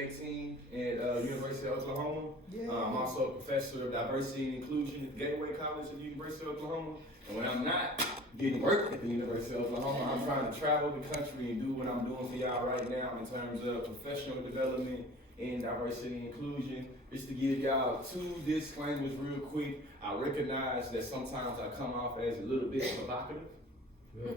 debate team at University of Oklahoma. Yeah. I'm also a professor of diversity and inclusion at Gateway College at the University of Oklahoma. And when I'm not getting work at the University of Oklahoma, I'm trying to travel the country and do what I'm doing for y'all right now in terms of professional development and diversity and inclusion. Just to give y'all 2 disclaimers real quick. I recognize that sometimes I come off as a little bit provocative. Yeah.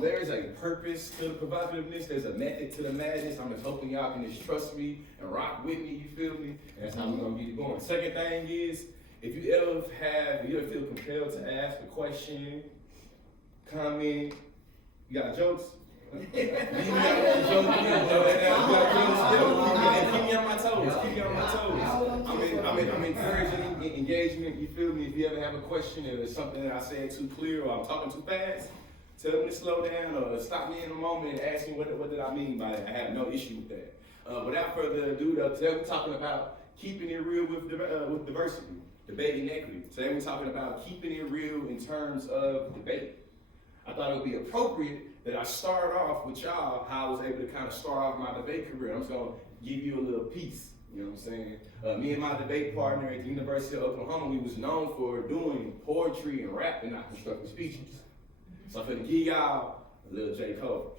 There is a purpose to the provocativeness. There's a method to the madness. I'm just hoping y'all can just trust me and rock with me, you feel me? And that's how we're gonna get it going. Second thing is, if you ever feel compelled to ask a question, comment, you got jokes? Keep me on my toes. I'm encouraging engagement. You feel me? If you ever have a question or there's something that I said too clear or I'm talking too fast, tell me to slow down or stop me in a moment and ask me what did I mean by it. I have no issue with that. Without further ado, today we're talking about keeping it real with diversity, debate and equity. Today we're talking about keeping it real in terms of debate. I thought it would be appropriate that I start off with y'all how I was able to kind of start off my debate career. I'm just going to give you a little piece, you know what I'm saying? Me and my debate partner at the University of Oklahoma, we was known for doing poetry and rap and not constructive speeches. So I'm going to give y'all a little J. Cole.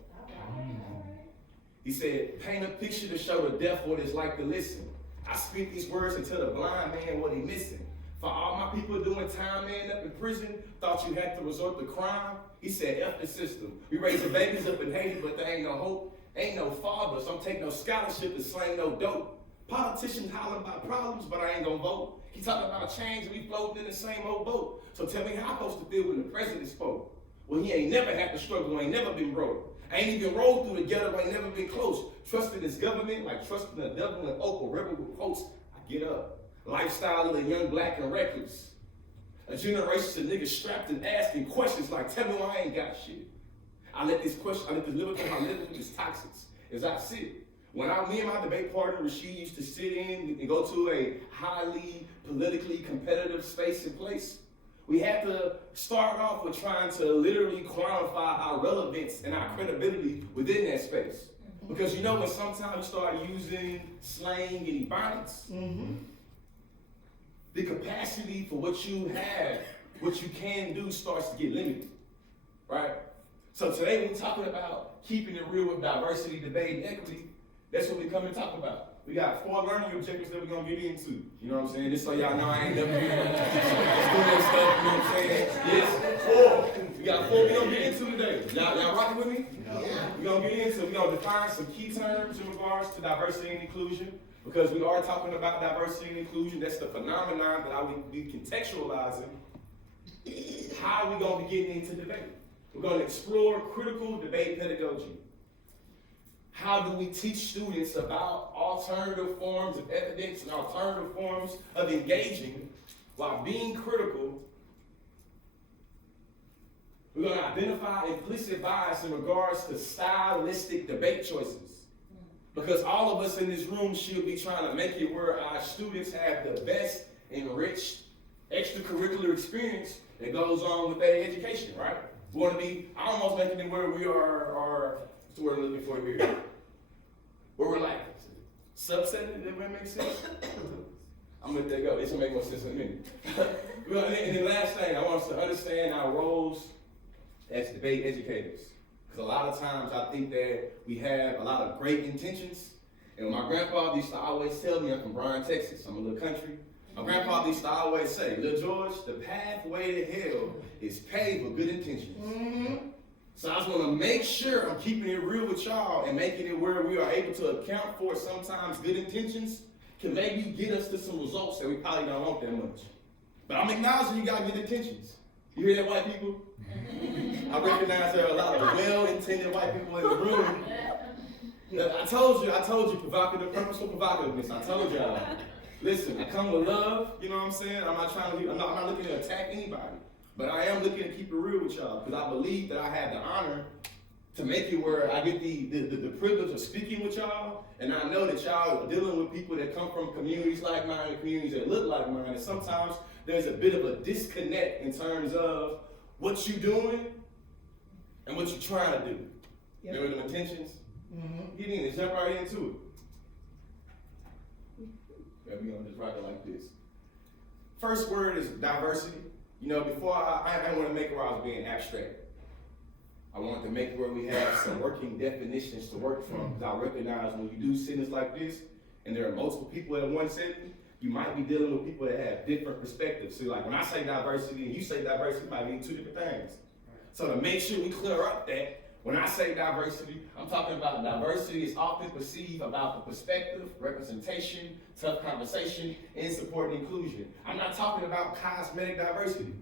He said, paint a picture to show the deaf what it's like to listen. I speak these words and tell the blind man what he missing. For all my people doing time man up in prison, thought you had to resort to crime. He said, F the system. We raising babies up in Haiti, but there ain't no hope. Ain't no father, so I'm taking no scholarship to slang no dope. Politicians hollering about problems, but I ain't gonna vote. He talking about change and we floating in the same old boat. So tell me how I'm supposed to feel when the president spoke. Well, he ain't never had to struggle, ain't never been broke. Ain't even rolled through the ghetto, ain't never been close. Trusting his government like trusting the devil and Oprah, rebel with quotes. I get up. Lifestyle of the young, black, and reckless. A generation of niggas strapped and asking questions like, tell me why I ain't got shit. I let this liver come out living with these toxics as I sit. When me and my debate partner, Rashid, used to sit in and go to a highly politically competitive space and place, we had to start off with trying to literally quantify our relevance and our credibility within that space. Because you know when sometimes you start using slang and ebonics, the capacity for what you have, what you can do starts to get limited, right? So today we're talking about keeping it real with diversity, debate, and equity. That's what we come and talk about. We got 4 learning objectives that we're gonna get into. You know what I'm saying? Just so y'all know I ain't never been doing stuff, you know what I'm saying? Yes, 4. We got 4 we're gonna get into today. Y'all rocking with me? Yeah. We're gonna get into, we're gonna define some key terms in regards to diversity and inclusion. Because we are talking about diversity and inclusion, that's the phenomenon that I will be contextualizing. How are we going to be getting into debate? We're going to explore critical debate pedagogy. How do we teach students about alternative forms of evidence and alternative forms of engaging while being critical? We're going to identify implicit bias in regards to stylistic debate choices. Because all of us in this room should be trying to make it where our students have the best enriched extracurricular experience that goes on with their education, right? We want to be almost making it where we are what's the word we're looking for here? Where we're like subsetting, if that makes sense? I'm gonna let that go. It's gonna make more sense in a minute. And the last thing, I want us to understand our roles as debate educators. Because a lot of times I think that we have a lot of great intentions. And my grandfather used to always tell me, I'm from Bryan, Texas. I'm a little country. My grandfather used to always say, Little George, the pathway to hell is paved with good intentions. So I just want to make sure I'm keeping it real with y'all and making it where we are able to account for sometimes good intentions can maybe get us to some results that we probably don't want that much. But I'm acknowledging you got good intentions. You hear that, white people? I recognize there are a lot of well-intended white people in the room. I told you, provocative, purposeful provocativeness. I told y'all. Listen, I come with love, you know what I'm saying? I'm not looking to attack anybody. But I am looking to keep it real with y'all, because I believe that I have the honor to make it where I get the privilege of speaking with y'all, and I know that y'all are dealing with people that come from communities like mine and communities that look like mine, and sometimes there's a bit of a disconnect in terms of what you're doing and what you're trying to do. Yep. Remember the intentions? Get in and jump right into it. we gonna just rock it like this. First word is diversity. You know, before I want to make it where I was being abstract. I wanted to make it where we have some working definitions to work from, because I recognize when you do sentences like this, and there are multiple people at one sentence, you might be dealing with people that have different perspectives. So like when I say diversity and you say diversity, it might mean two different things. So to make sure we clear up that, when I say diversity, I'm talking about diversity is often perceived about the perspective, representation, tough conversation, and support and inclusion. I'm not talking about cosmetic diversity.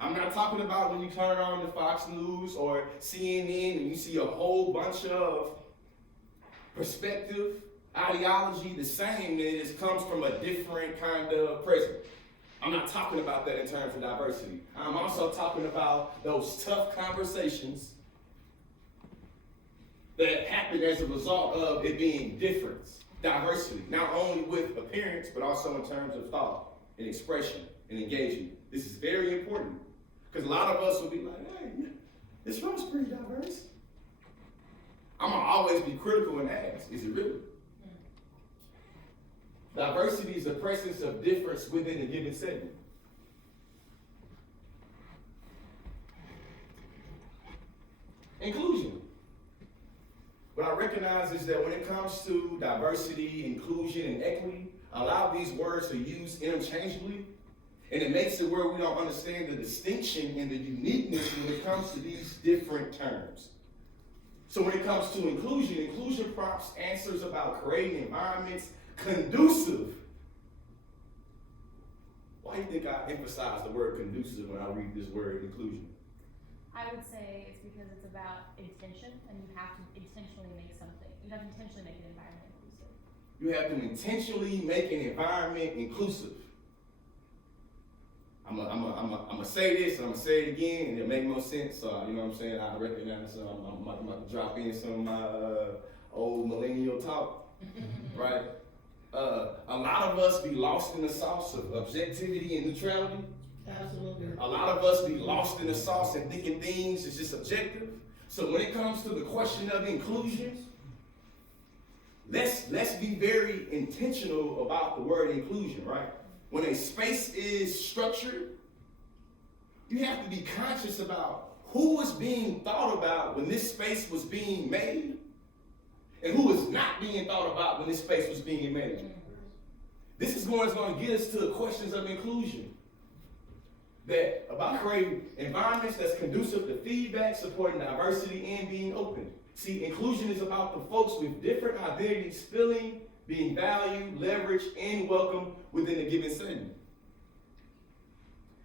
I'm not talking about when you turn on the Fox News or CNN and you see a whole bunch of perspective, ideology the same, and it comes from a different kind of president. I'm not talking about that in terms of diversity. I'm also talking about those tough conversations that happen as a result of it being difference, diversity, not only with appearance, but also in terms of thought and expression and engagement. This is very important, because a lot of us will be like, hey, this room's pretty diverse. I'm gonna always be critical and ask, is it really? Diversity is the presence of difference within a given segment. Inclusion. What I recognize is that when it comes to diversity, inclusion, and equity, a lot of these words are used interchangeably, and it makes it where we don't understand the distinction and the uniqueness when it comes to these different terms. So when it comes to inclusion, inclusion prompts answers about creating environments conducive. Why do you think I emphasize the word conducive when I read this word inclusion? I would say it's because it's about intention, and you have to intentionally make something. You have to intentionally make an environment inclusive. You have to intentionally make an environment inclusive. I'm gonna say this, and I'm gonna say it again, and it'll make more sense. So, you know what I'm saying? I recognize, I'm about to drop in some of my old millennial talk, right? A lot of us be lost in the sauce of objectivity and neutrality. Absolutely. A lot of us be lost in the sauce and thinking things is just objective. So when it comes to the question of inclusion, let's be very intentional about the word inclusion, right? When a space is structured, you have to be conscious about who was being thought about when this space was being made, and who was not being thought about when this space was being made. This is what's going to get us to the questions of inclusion. That about creating environments that's conducive to feedback, supporting diversity, and being open. See, inclusion is about the folks with different identities feeling, being valued, leveraged, and welcome within a given setting.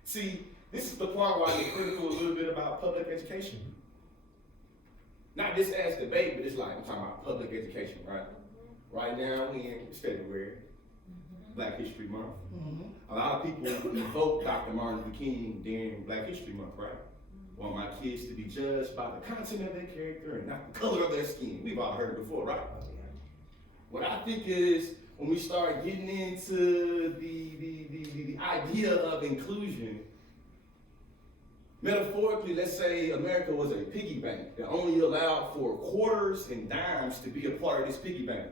See, this is the part where I get critical a little bit about public education. Not just as debate, but it's like I'm talking about public education, right? Right now, it's February, Black History Month. A lot of people evoke Dr. Martin Luther King during Black History Month, right? Want my kids to be judged by the content of their character and not the color of their skin. We've all heard it before, right? What I think is when we start getting into the idea of inclusion, metaphorically, let's say America was a piggy bank that only allowed for quarters and dimes to be a part of this piggy bank.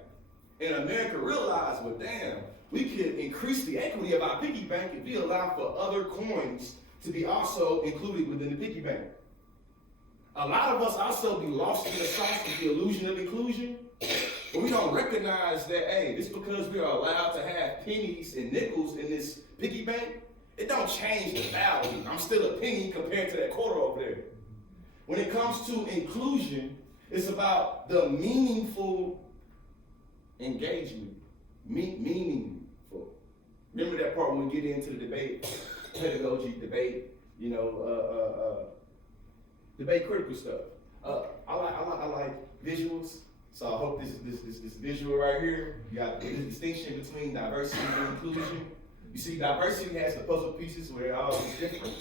And America realized, well, damn, we could increase the equity of our piggy bank if we allow for other coins to be also included within the piggy bank. A lot of us also be lost in the sauce with the illusion of inclusion, but we don't recognize that, hey, just because we are allowed to have pennies and nickels in this piggy bank, it don't change the value. I'm still a penny compared to that quarter over there. When it comes to inclusion, it's about the meaningful engagement. Meaningful. Remember that part when we get into the debate, pedagogy, debate, debate critical stuff. I like visuals, so I hope this visual right here, you got the distinction between diversity and inclusion. You see, diversity has the puzzle pieces where all is different,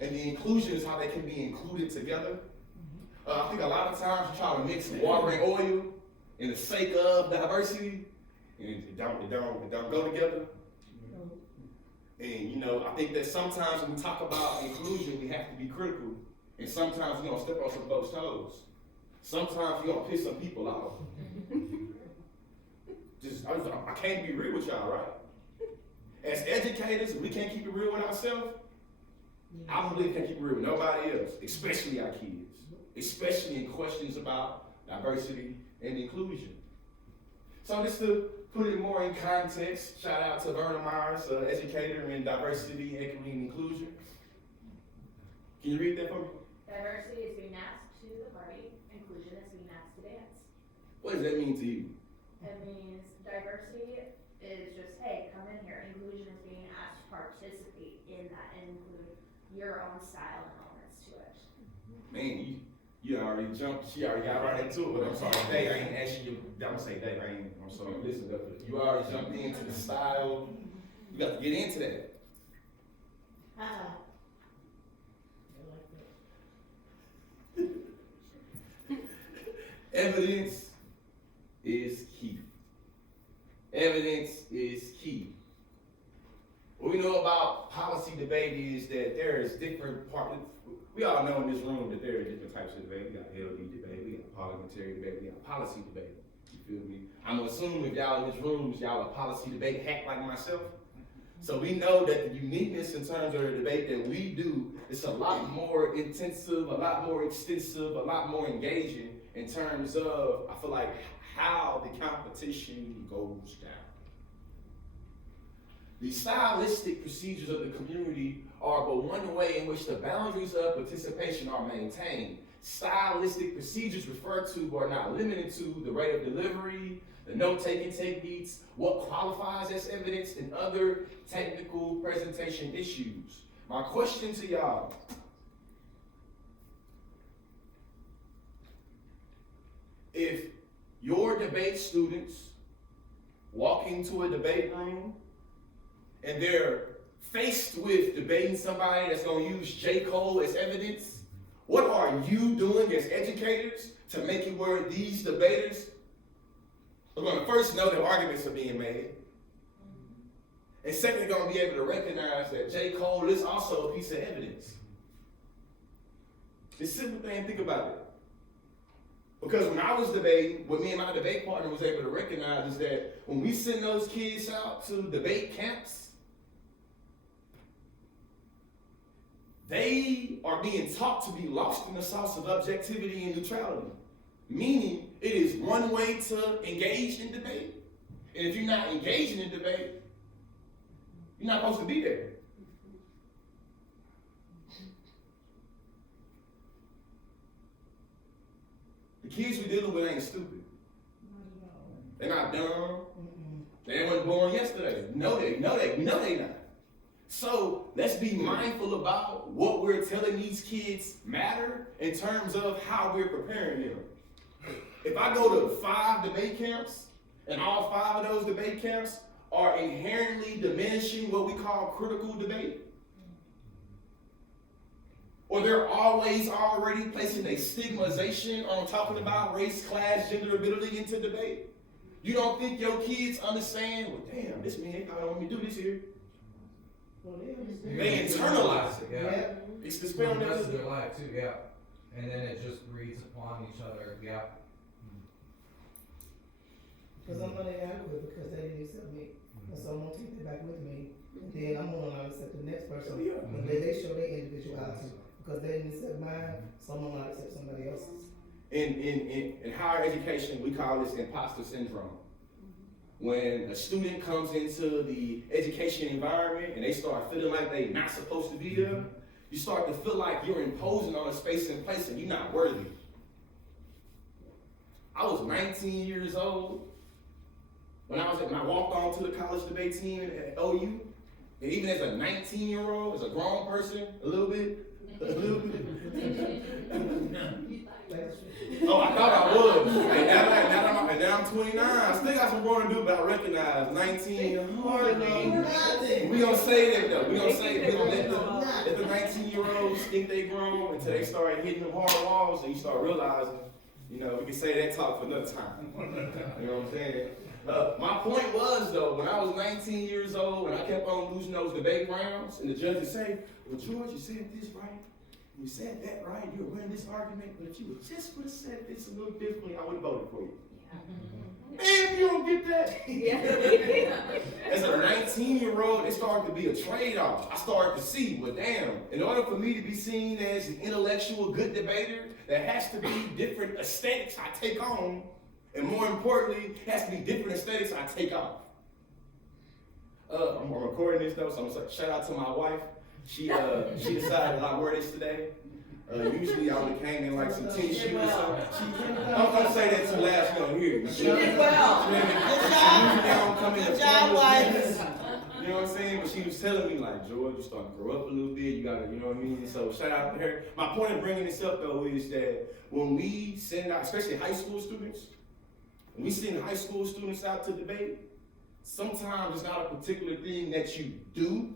and the inclusion is how they can be included together. I think a lot of times you try to mix water and oil in the sake of diversity, and it don't go together. And I think that sometimes when we talk about inclusion, we have to be critical, and sometimes we're gonna step on some folks' toes. Sometimes we're gonna piss some people off. Just I can't be real with y'all, right? As educators, if we can't keep it real with ourselves, I don't believe we can keep it real with nobody else, especially our kids, especially in questions about diversity and inclusion. So just to put it more in context, shout out to Verna Myers, educator in diversity, equity, and inclusion. Can you read that for me? Diversity is being asked to the party. Inclusion is being asked to dance. What does that mean to you? It means diversity is just, hey, come in here. Inclusion is being asked to participate in that and include your own style and elements to it. Man, you already jumped, she already got right into it, but I'm sorry, Dave, I ain't asking you, I'm gonna say Dave, I'm sorry, listen, you already jumped into the style, you got to get into that. Evidence is key. Evidence is key. What we know about policy debate is that there is different parts. We all know in this room that there are different types of debate. We got LD debate, we got parliamentary debate, we got policy debate. You feel me? I'm assuming if y'all in this room, y'all a policy debate hack like myself. So we know that the uniqueness in terms of the debate that we do is a lot more intensive, a lot more extensive, a lot more engaging in terms of, I feel like, how the competition goes down. The stylistic procedures of the community are but one way in which the boundaries of participation are maintained. Stylistic procedures refer to but are not limited to the rate of delivery, the note-taking techniques, what qualifies as evidence, and other technical presentation issues. My question to y'all, if your debate students walk into a debate room and they're faced with debating somebody that's going to use J. Cole as evidence, what are you doing as educators to make it where these debaters are going to first know that arguments are being made, and second, they're going to be able to recognize that J. Cole is also a piece of evidence? It's a simple thing, think about it. Because when I was debating, what me and my debate partner was able to recognize is that when we send those kids out to debate camps, they are being taught to be lost in the sauce of objectivity and neutrality. Meaning, it is one way to engage in debate. And if you're not engaging in debate, you're not supposed to be there. The kids we're dealing with ain't stupid. They're not dumb. They weren't born yesterday. No, they not. So let's be mindful about what we're telling these kids matter in terms of how we're preparing them. If I go to 5 debate camps, and all 5 of those debate camps are inherently diminishing what we call critical debate, or they're always already placing a stigmatization on talking about race, class, gender, ability into debate, you don't think your kids understand, well, damn, this man probably want me to do this here. They internalize it. Yeah. It's the spell the rest of their life too, yeah. And then it just breeds upon each other, yeah. Because I'm not inadequate because they didn't accept me. And so I'm gonna take that back with me. And then I'm gonna not accept the next person. But they show their individuality. Because they didn't accept mine, so I'm gonna not accept somebody else's. In higher education, we call this imposter syndrome. When a student comes into the education environment and they start feeling like they're not supposed to be there, you start to feel like you're imposing on a space and place and you're not worthy. I was 19 years old when I walked onto the college debate team at OU, and even as a 19-year-old, as a grown person, a little bit. Oh, I thought I was. And now I'm 29. I still got some growing to do, but I recognize 19. We gonna say that though. We gonna let the 19-year-olds think they grown until they start hitting the hard walls, and you start realizing, we can say that talk for another time. You know what I'm saying? My point was though, when I was 19 years old, when I kept on losing those debate rounds, and the judge would say, well, George, you said this right. You said that right, you were winning this argument, but if you would have said this a little differently, I would have voted for you. Man, if you don't get that, As a 19-year-old, it started to be a trade-off. I started to see, well, damn, in order for me to be seen as an intellectual, good debater, there has to be different aesthetics I take on, and more importantly, it has to be different aesthetics I take off. I'm recording this though, so I'm gonna say shout out to my wife. She decided that I wear this today. Usually I would have came in like some tennis shoes or something. I'm gonna say that too loud, she don't hear me. She did well. Good job, wife. You know what I'm saying? But she was telling me like, George, you starting to grow up a little bit, you gotta, you know what I mean? So shout out to her. My point of bringing this up though is that when we send out, especially high school students, when we send high school students out to debate, sometimes it's not a particular thing that you do.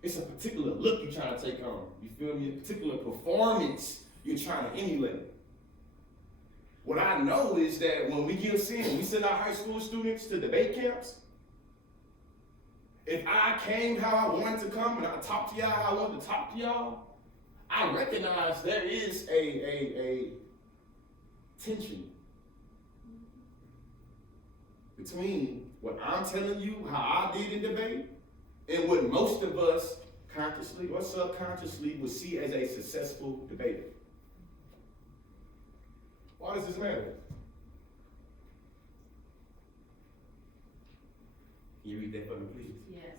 It's a particular look you're trying to take on. You feel me? A particular performance you're trying to emulate. What I know is that when we send our high school students to debate camps, if I came how I wanted to come and I talked to y'all how I wanted to talk to y'all, I recognize there is a tension between what I'm telling you, how I did in debate, and what most of us consciously or subconsciously would see as a successful debater. Why does this matter? Can you read that for me, please? Yes.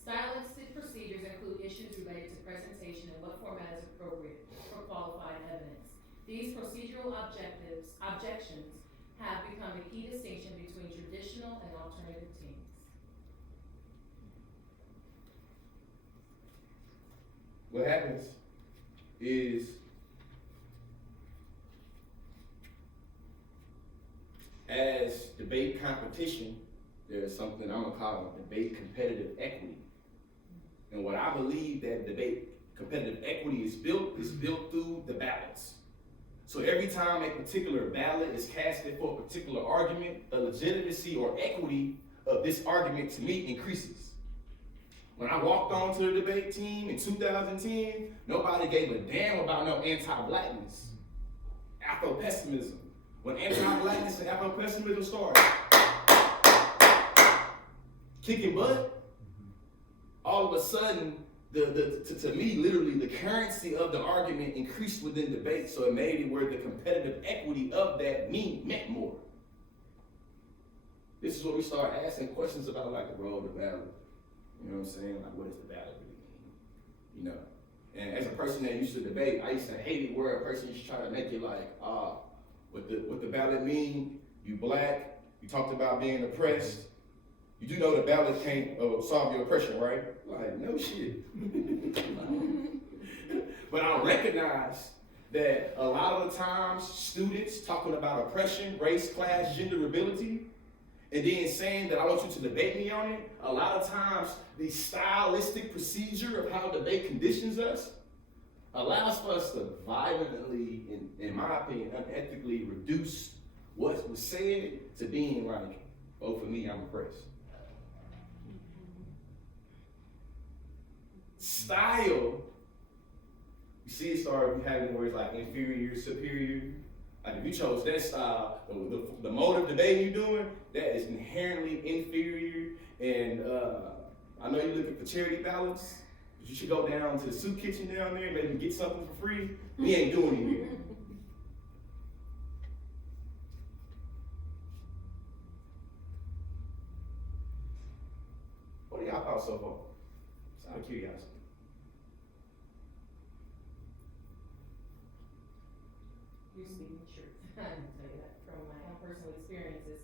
Stylistic procedures include issues related to presentation and what format is appropriate for qualified evidence. These procedural objections have become a key distinction between traditional and alternative teams. What happens is as debate competition, there's something I'm gonna call debate competitive equity. And what I believe that debate competitive equity is built through the ballots. So every time a particular ballot is casted for a particular argument, the legitimacy or equity of this argument to me increases. When I walked onto the debate team in 2010, nobody gave a damn about no anti-blackness, Afro-pessimism. When anti-blackness and Afro-pessimism started kicking butt, all of a sudden, to me, literally, the currency of the argument increased within debate, so it made it where the competitive equity of that meant more. This is where we start asking questions about like the role of the ballot. You know what I'm saying? Like, what does the ballot really mean? You know? And as a person that used to debate, I used to hate it where a person used to try to make it like, what the ballot mean? You black, you talked about being oppressed. You do know the ballot can't solve your oppression, right? Like, no shit. But I recognize that a lot of the times students talking about oppression, race, class, gender, ability, and then saying that I want you to debate me on it, a lot of times the stylistic procedure of how debate conditions us allows for us to violently, in my opinion, unethically reduce what was said to being like, oh, for me, I'm oppressed. Style, you see it start having words like inferior, superior. Like if you chose that style, the mode of debating you're doing, that is inherently inferior. And I know you're looking for charity ballots, but you should go down to the soup kitchen down there and maybe get something for free. We ain't doing it here. What are y'all thoughts so far? Just out of curiosity. You speak the truth. I can tell you that from my own personal experiences.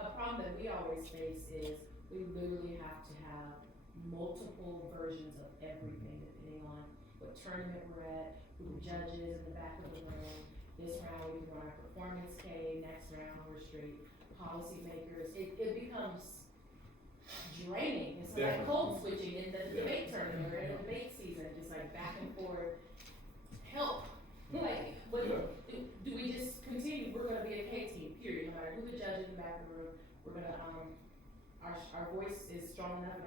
A problem that we always face is we literally have to have multiple versions of everything depending on what tournament we're at, who the judge is in the back of the room. This round we can run a performance K, next round we're straight policy makers. It becomes draining. It's like code switching in the debate tournament or in the debate season, just like back and forth. Help. Like, what do we just continue? We're gonna be a K team, period. No matter who the judge is in the back of the room, we're gonna our voice is strong enough and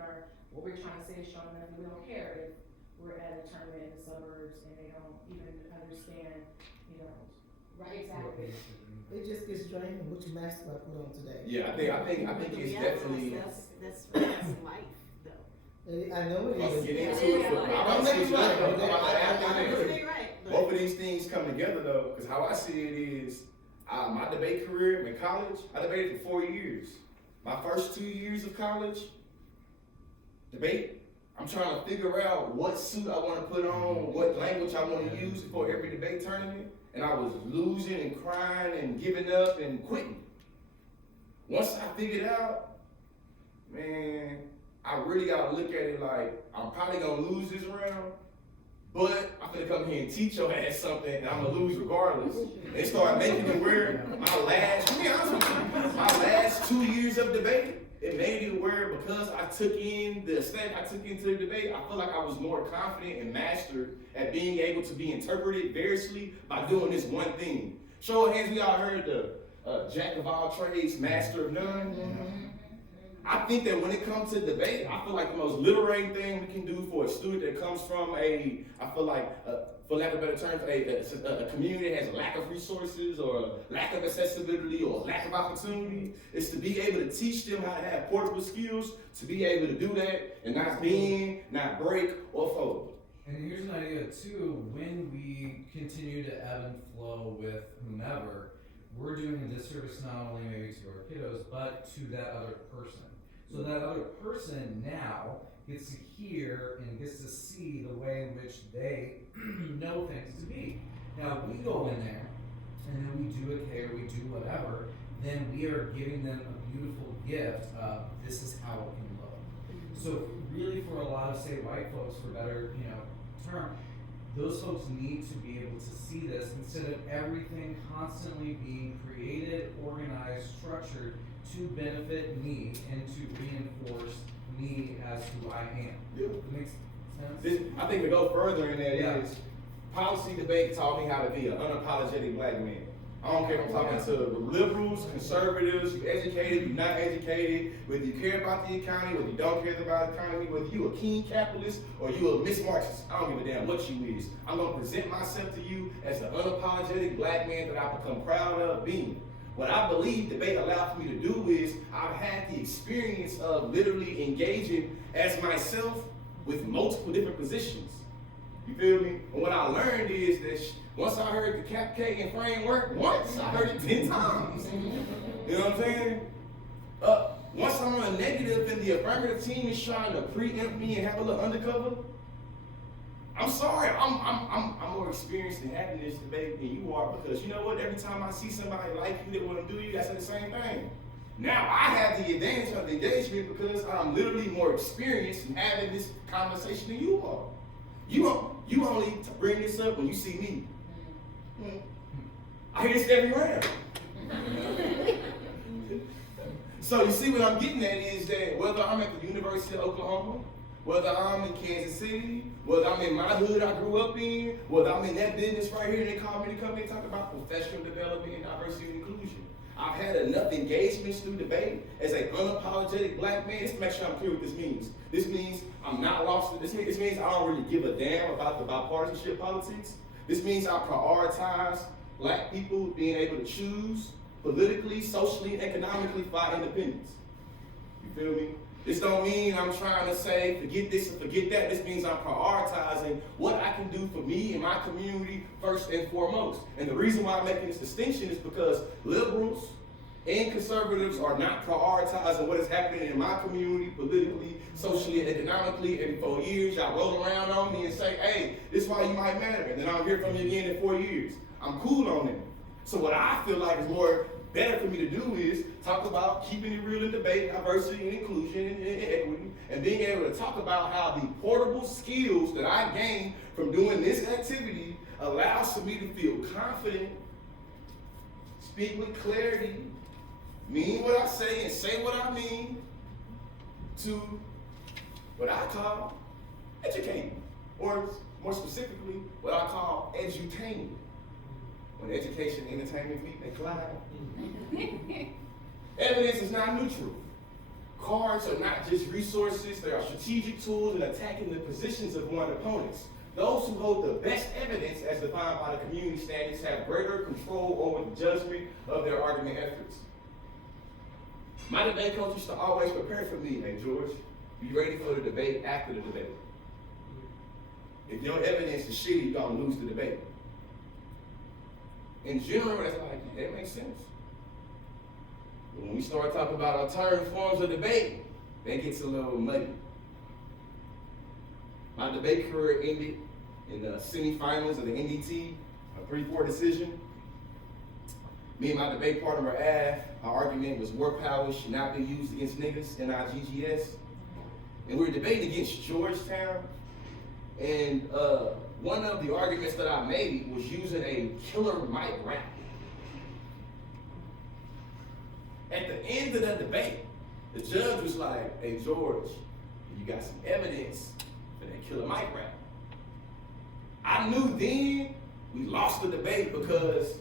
what we're trying to say is strong enough, and we don't care if we're at a tournament in the suburbs and they don't even understand, Right, exactly. It just gets draining. Which mask do I put on today? Yeah, I think it's definitely. That's life, though. I know it Let's is. get Yeah, into yeah, it. But yeah. I'm about to switch it up. I'm about to add I that know in. they right, but- Both of these things come together though, because how I see it is, my debate career in college, I debated for 4 years. My first 2 years of college, debate, I'm trying to figure out what suit I want to put on, what language I want to use for every debate tournament, and I was losing and crying and giving up and quitting. Once I figured out, man, I really gotta look at it like, I'm probably gonna lose this round, but I'm gonna come here and teach your ass something, and I'm gonna lose regardless. They started making it where to be honest with you, my last 2 years of debate, it made it where because I took in the step I took into the debate, I feel like I was more confident and mastered at being able to be interpreted variously by doing this one thing. Show of hands, we all heard the jack of all trades, master of none. I think that when it comes to debate, I feel like the most liberating thing we can do for a student that comes from I feel like, for lack of better terms, a community that has a lack of resources or a lack of accessibility or a lack of opportunity, is to be able to teach them how to have portable skills, to be able to do that and not bend, not break, or fold. And here's an idea too, when we continue to ebb and flow with whomever, we're doing a disservice not only maybe to our kiddos, but to that other person. So that other person now gets to hear and gets to see the way in which they know things to be. Now, if we go in there and then we do a K or we do whatever, then we are giving them a beautiful gift of this is how it can look. So really for a lot of, say, white folks, for better, term, those folks need to be able to see this instead of everything constantly being created, organized, structured to benefit me and to reinforce me as who I am. Yeah. That makes sense? I think to go further in that Yeah. is, policy debate taught me how to be an unapologetic black man. I don't care if I'm talking to liberals, conservatives, you educated, you not educated, whether you care about the economy, whether you don't care about the economy, whether you a keen capitalist or you a Miss Marxist, I don't give a damn what you is. I'm gonna present myself to you as an unapologetic black man that I become proud of being. What I believe debate allowed for me to do is, I've had the experience of literally engaging as myself with multiple different positions. You feel me? And what I learned is that once I heard the Kapke framework once, I heard it 10 times. You know what I'm saying? Once I'm on a negative and the affirmative team is trying to preempt me and have a little undercover, I'm sorry, I'm more experienced in having this debate than you are, because you know what? Every time I see somebody like you that want to do you, I say the same thing. Now I have the advantage of the engagement because I'm literally more experienced in having this conversation than you are. You only bring this up when you see me. I hear this every round. So you see what I'm getting at is that whether I'm at the University of Oklahoma, whether I'm in Kansas City, whether I'm in my hood I grew up in, whether I'm in that business right here, they call me to come in and talk about professional development and diversity and inclusion. I've had enough engagements through debate as an unapologetic black man. Just to make sure I'm clear what this means. This means I'm not lost. This means I don't really give a damn about the bipartisanship politics. This means I prioritize black people being able to choose politically, socially, and economically for our independence. You feel me? This don't mean I'm trying to say forget this and forget that. This means I'm prioritizing what I can do for me and my community first and foremost. And the reason why I'm making this distinction is because liberals and conservatives are not prioritizing what is happening in my community politically, socially, and economically. And for years, y'all roll around on me and say, hey, this is why you might matter. And then I'll hear from you again in 4 years. I'm cool on that. So what I feel like is more better for me to do is talk about keeping it real in debate, diversity and inclusion and equity, and being able to talk about how the portable skills that I gained from doing this activity allows for me to feel confident, speak with clarity, mean what I say and say what I mean, to what I call educating, or more specifically, what I call edutainment. When education and entertainment meet, they collide. Evidence is not neutral. Cards are not just resources, they are strategic tools in attacking the positions of one's opponents. Those who hold the best evidence as defined by the community standards have greater control over the judgment of their argument efforts. My debate coach used to always prepare for me, hey George, be ready for the debate after the debate. If your evidence is shitty, you're gonna lose the debate. In general, that's like, that makes sense. But when we start talking about alternative forms of debate, that gets a little muddy. My debate career ended in the semifinals of the NDT, a 3-4 decision. Me and my debate partner, Av, our argument was war power should not be used against niggas, N-I-G-G-S. And we were debating against Georgetown. And one of the arguments that I made was using a Killer Mike rap. At the end of the debate, the judge was like, hey George, you got some evidence for that Killer Mike rap. I knew then we lost the debate because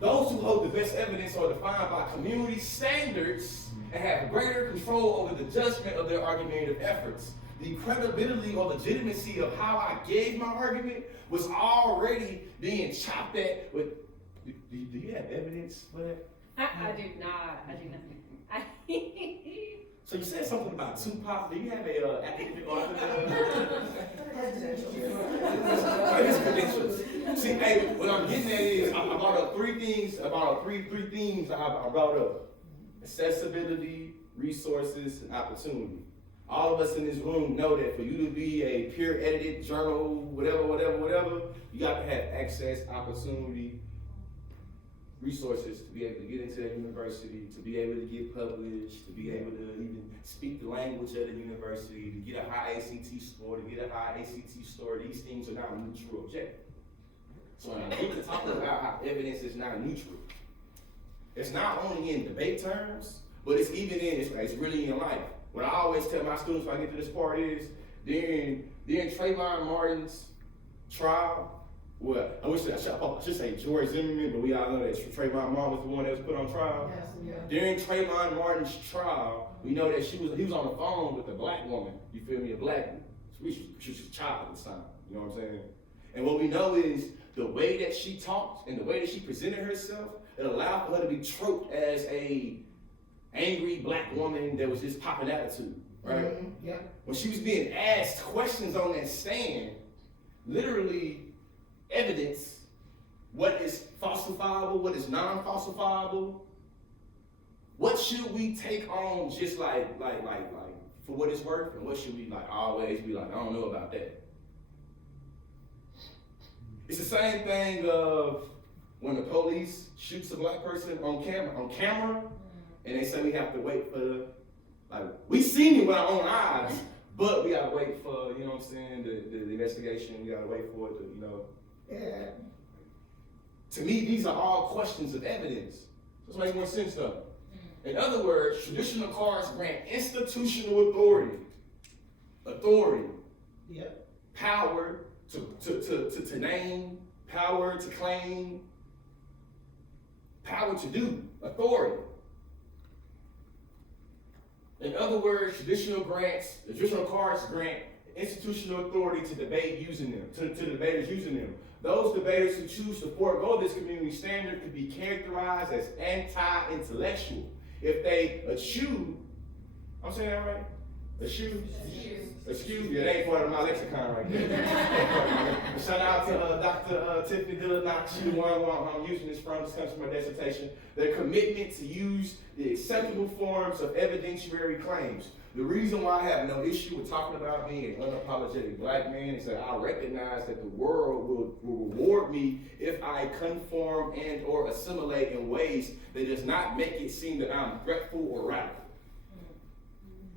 those who hold the best evidence are defined by community standards and have greater control over the judgment of their argumentative efforts. The credibility or legitimacy of how I gave my argument was already being chopped at with, do you have evidence for that? I do not. So you said something about Tupac. Do you have a academic article? His credentials. See, hey, what I'm getting at is I brought up three themes I brought up: accessibility, resources, and opportunity. All of us in this room know that for you to be a peer-edited journal, whatever, you got to have access, opportunity, resources to be able to get into that university, to be able to get published, to be able to even speak the language of the university, to get a high ACT score, to get a high ACT score. These things are not a neutral objective. So when I get to talking about how evidence is not neutral, it's not only in debate terms, but it's even it's really in life. What I always tell my students when I get to this part is, during Trayvon Martin's trial, well, I should say George Zimmerman, but we all know that Trayvon Martin was the one that was put on trial. Yes, yeah. During Trayvon Martin's trial, we know that he was on the phone with a black woman, you feel me, a black woman. She was a child at the time, you know what I'm saying? And what we know is the way that she talked and the way that she presented herself, it allowed for her to be troped as a angry black woman that was just popping attitude, right? Mm-hmm. Yep. When she was being asked questions on that stand, literally evidence what is falsifiable, what is non-falsifiable, what should we take on just like for what it's worth, and what should we always be like, I don't know about that. It's the same thing of when the police shoots a black person on camera, and they say we have to wait for we seen it with our own eyes, but we gotta wait for, you know what I'm saying, the investigation, we gotta wait for it to, you know. Yeah. To me, these are all questions of evidence. This makes more sense though. In other words, traditional cards grant institutional authority, Yep. power to name, power to claim, power to do, authority. In other words, traditional cards grant institutional authority to debate using them, to debaters using them. Those debaters who choose to forego this community standard could be characterized as anti-intellectual. If they eschew, I'm saying that right? Eschew? Excuse me, that ain't part of my lexicon right there. Shout out to Dr. Tiffany Dillon-Knox. She's the one who I'm using this from. This comes from my dissertation. Their commitment to use the acceptable forms of evidentiary claims. The reason why I have no issue with talking about being an unapologetic black man is that I recognize that the world will reward me if I conform and or assimilate in ways that does not make it seem that I'm threatful or radical.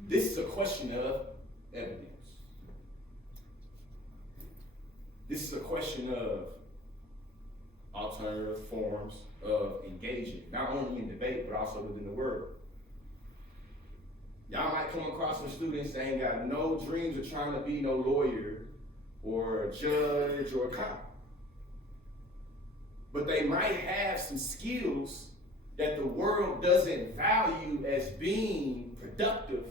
This is a question of evidence. This is a question of alternative forms of engagement, not only in debate, but also within the world. Y'all might come across some students that ain't got no dreams of trying to be no lawyer or a judge or a cop. But they might have some skills that the world doesn't value as being productive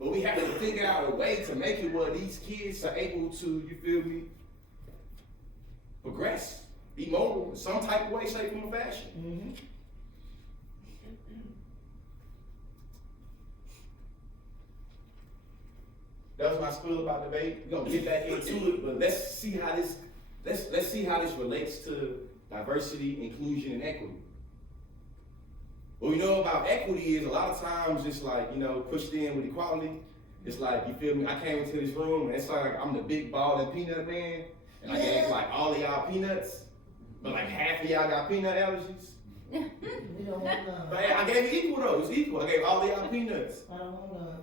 But we have to figure out a way to make it where these kids are able to, you feel me, progress, be mobile in some type of way, shape, or fashion. Mm-hmm. That was my spiel about debate. We're gonna get back into it, but let's see how this relates to diversity, inclusion, and equity. What we know about equity is a lot of times it's like, you know, pushed in with equality. It's like, you feel me, I came into this room and it's like I'm the big ball and peanut man, and I gave like all of y'all peanuts, but like half of y'all got peanut allergies. We don't want none. But I gave it equal though, it's equal. I gave all of y'all peanuts. I don't want none.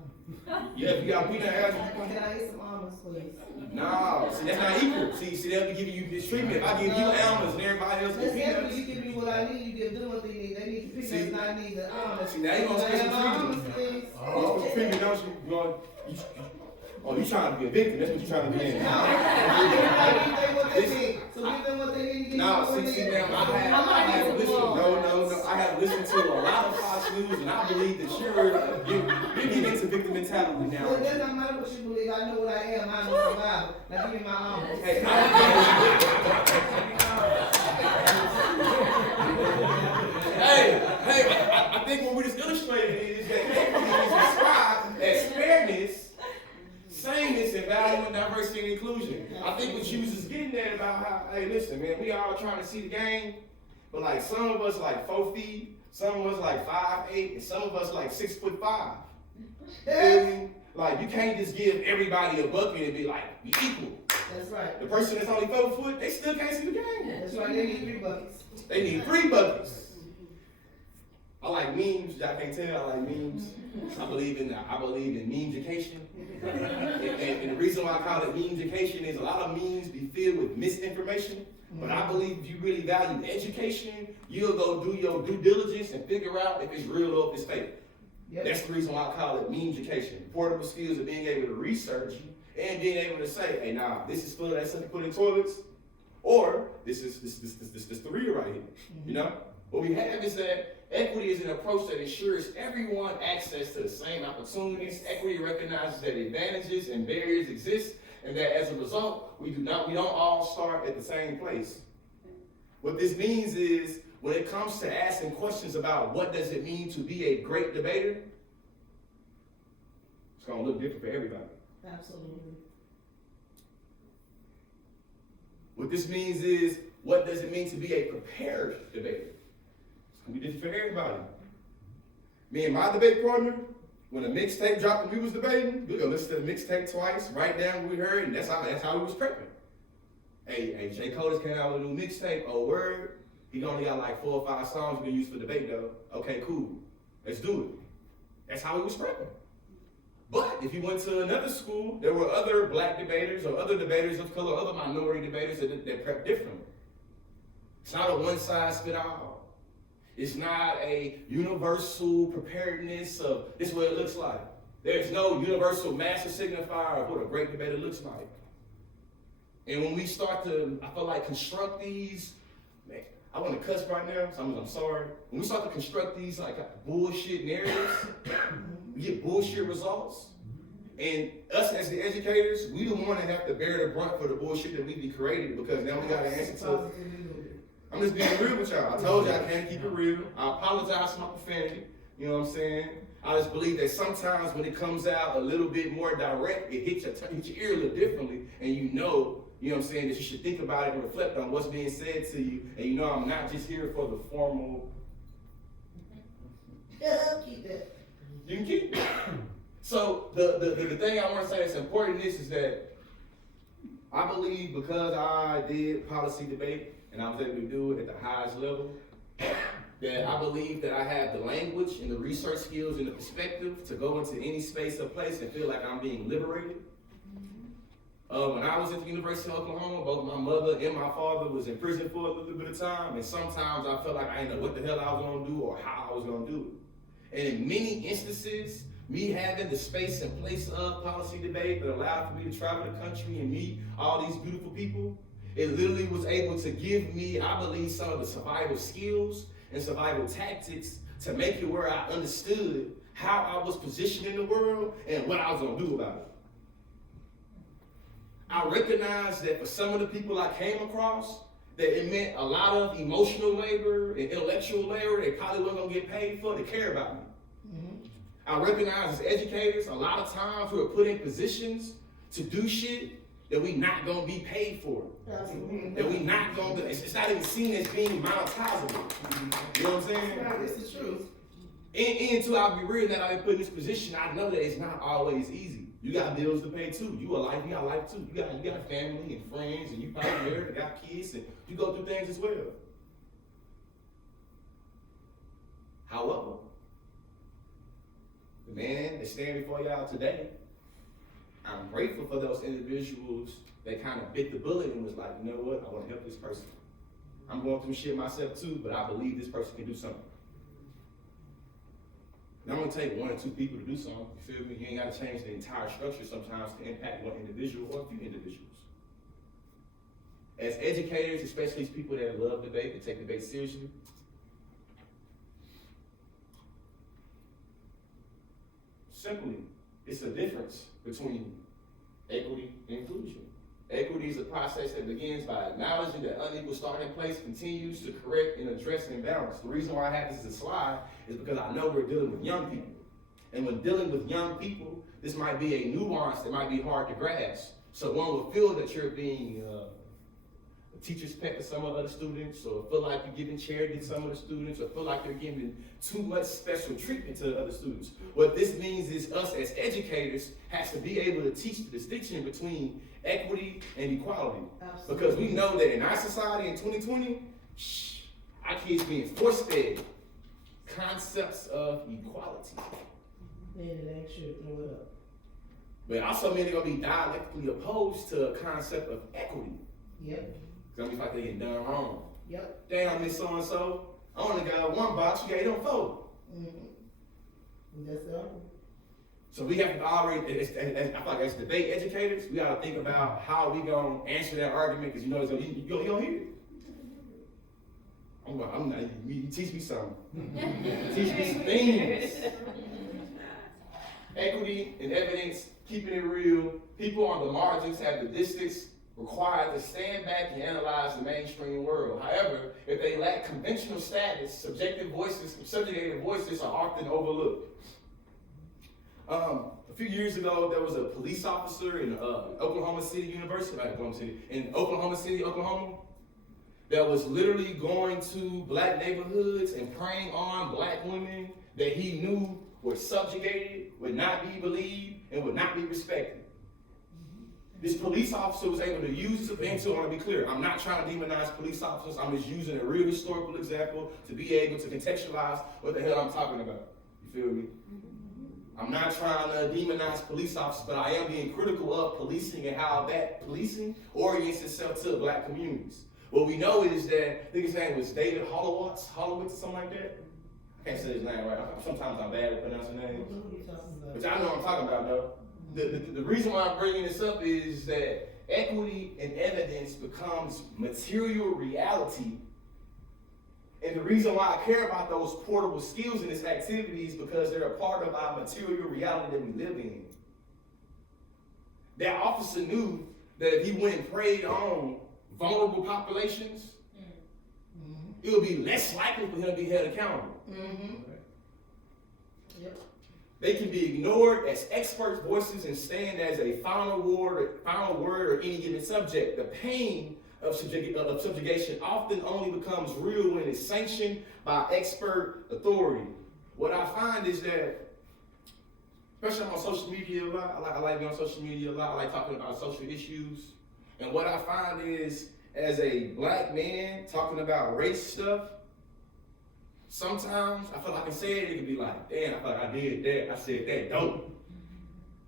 Yeah, if you got peanut allergies. Can I eat some almonds, please? No, see, that's not equal. See, they'll be giving you this treatment. If I give you almonds and everybody else That's gets definitely, peanuts. you give me what I need, you give them what they need. They need the See? peanuts, and I need the almonds. See, now you gonna Can I special have almonds, treatment. please? You supposed to treat me, don't you? You trying to be a victim. That's what you're trying to be. No, everybody give them what they need. So give them what they need, give them No, what they see, need. now I have listened. No. I have listened to a lot of Fox News, and I believe that you're getting into victim mentality now. Well, it doesn't matter what you believe. I know what I am. I'm a survivor. Now give me my almonds. Hey, I think what we just illustrated is that equity is described as fairness, sameness, and value and diversity and inclusion. I think what you was just getting at about how, hey, listen, man, we all trying to see the game, but like some of us like 4 feet, some of us like 5'8", and some of us like 6'5". Feel me? Like you can't just give everybody a bucket and be like, we equal. That's right. The person that's only 4 foot, they still can't see the game. That's right. They need 3 buckets. They need 3 buckets. I like memes. Y'all can't tell I like memes. I believe in memeducation. And the reason why I call it memeducation is a lot of memes be filled with misinformation. But I believe if you really value education, you'll go do your due diligence and figure out if it's real or if it's fake. Yep. That's the reason why I call it memeducation. Portable skills of being able to research and being able to say, hey, nah, this is full of that stuff you put in toilets, or this is the real right here. You know? What we have is that equity is an approach that ensures everyone access to the same opportunities. Equity recognizes that advantages and barriers exist, and that as a result, we don't all start at the same place. What this means is, when it comes to asking questions about what does it mean to be a great debater, it's gonna look different for everybody. Absolutely. What this means is, what does it mean to be a prepared debater? It's gonna be different for everybody. Me and my debate partner, when a mixtape dropped and we was debating, we gonna listen to the mixtape twice, write down what we heard, and that's how we was prepping. Hey, J. Cole just came out with a new mixtape, oh word. He only got like 4 or 5 songs we can use for debate though. Okay, cool. Let's do it. That's how he was prepping. But if you went to another school, there were other black debaters or other debaters of color, other minority debaters that prep differently. It's not a one-size-fits-all. It's not a universal preparedness of this is what it looks like. There's no universal master signifier of what a great debater looks like. And when we start to, I feel like, construct these, man, I want to cuss right now, so I'm sorry. When we start to construct these like bullshit narratives, we get bullshit results. And us as the educators, we don't want to have to bear the brunt for the bullshit that we be created, because now we got to answer to. I'm just being real with y'all. I told you I can't keep it real. I apologize for my profanity. You know what I'm saying? I just believe that sometimes when it comes out a little bit more direct, it hits your ear a little differently, and you know what I'm saying, that you should think about it and reflect on what's being said to you, and you know I'm not just here for the formal. Yeah, keep that. You can keep it. So the thing I want to say that's important is that I believe because I did policy debate and I was able to do it at the highest level, that I believe that I have the language and the research skills and the perspective to go into any space or place and feel like I'm being liberated. When I was at the University of Oklahoma, both my mother and my father was in prison for a little bit of time, and sometimes I felt like I didn't know what the hell I was going to do or how I was going to do it. And in many instances, me having the space and place of policy debate that allowed for me to travel the country and meet all these beautiful people, it literally was able to give me, I believe, some of the survival skills and survival tactics to make it where I understood how I was positioned in the world, and what I was gonna do about it. I recognized that for some of the people I came across, that it meant a lot of emotional labor and intellectual labor they probably wasn't gonna get paid for to care about me. I recognize as educators, a lot of times we're put in positions to do shit that we not gonna be paid for. Absolutely. That we not gonna, it's not even seen as being monetizable. You know what I'm saying? Yeah, this is true. And until I be real that I've been put in this position, I know that it's not always easy. You got bills to pay too. You got life too. You got family and friends, and you probably married and got kids, and you go through things as well. However, the man that stand before y'all today, I'm grateful for those individuals that kind of bit the bullet and was like, you know what, I want to help this person. I'm going through shit myself too, but I believe this person can do something. Now I'm gonna take one or two people to do something, you feel me? You ain't gotta change the entire structure sometimes to impact one individual or a few individuals. As educators, especially as people that love debate, that take debate seriously, simply, it's a difference between equity and inclusion. Equity is a process that begins by acknowledging that unequal starting place continues to correct and address imbalance. The reason why I have this as a slide is because I know we're dealing with young people. And when dealing with young people, this might be a nuance that might be hard to grasp. So one will feel that you're being a teacher's pet to some of the other students, or feel like you're giving charity to some of the students, or feel like you're giving too much special treatment to the other students. What this means is us as educators has to be able to teach the distinction between equity and equality. Absolutely. Because we know that in our society in 2020, our kids being force-fed concepts of equality. And it ain't sure to throw it up. But also mean they're gonna be dialectically opposed to a concept of equity. Yep, It's gonna be like they getting done wrong. yep. Damn, Miss So-and-so, I only got one box, you gave them four. That's the argument. So we have to already, I feel like as debate educators, we gotta think about how we gonna answer that argument, because you know, you gonna hear it. You teach me something. Teach me some things. Equity and evidence, keeping it real. People on the margins have the distance required to stand back and analyze the mainstream world. However, if they lack conventional status, subjective voices, subjugated voices are often overlooked. A few years ago, there was a police officer in Oklahoma City University, in Oklahoma City, Oklahoma, that was literally going to black neighborhoods and preying on black women that he knew were subjugated, would not be believed, and would not be respected. This police officer was able to use this, and so I want to be clear, I'm not trying to demonize police officers, I'm just using a real historical example to be able to contextualize what the hell I'm talking about. You feel me? I'm not trying to demonize police officers, but I am being critical of policing and how that policing orients itself to black communities. What we know is that, I think his name was David Holowitz or something like that. I can't say his name right. Sometimes I'm bad at pronouncing names. What are you talking about? But y'all know what I'm talking about, though. The reason why I'm bringing this up is that equity and evidence becomes material reality. And the reason why I care about those portable skills in this activity is because they're a part of our material reality that we live in. That officer knew that if he went and preyed on vulnerable populations, it would be less likely for him to be held accountable. Yep. They can be ignored as expert voices and stand as a final word or any given subject. The pain of subjugation often only becomes real when it's sanctioned by expert authority. What I find is that, especially on social media a lot, I like being on social media a lot, I like talking about social issues. And what I find is, as a black man talking about race stuff, sometimes I feel like I can say it can be like, damn, I feel like I did that, I said that dope.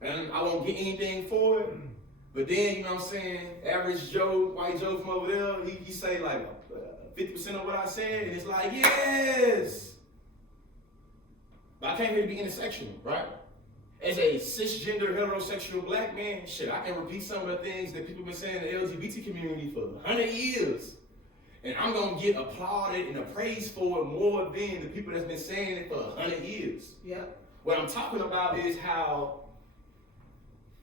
And I won't get anything for it. But then, you know what I'm saying, average Joe, white Joe from over there, he say like 50% of what I said, and it's like, yes! But I came here to be intersectional, right? As a cisgender, heterosexual black man, shit, I can repeat some of the things that people have been saying in the LGBT community for 100 years. And I'm gonna get applauded and appraised for it more than the people that's been saying it for 100 years. Yep. What I'm talking about is how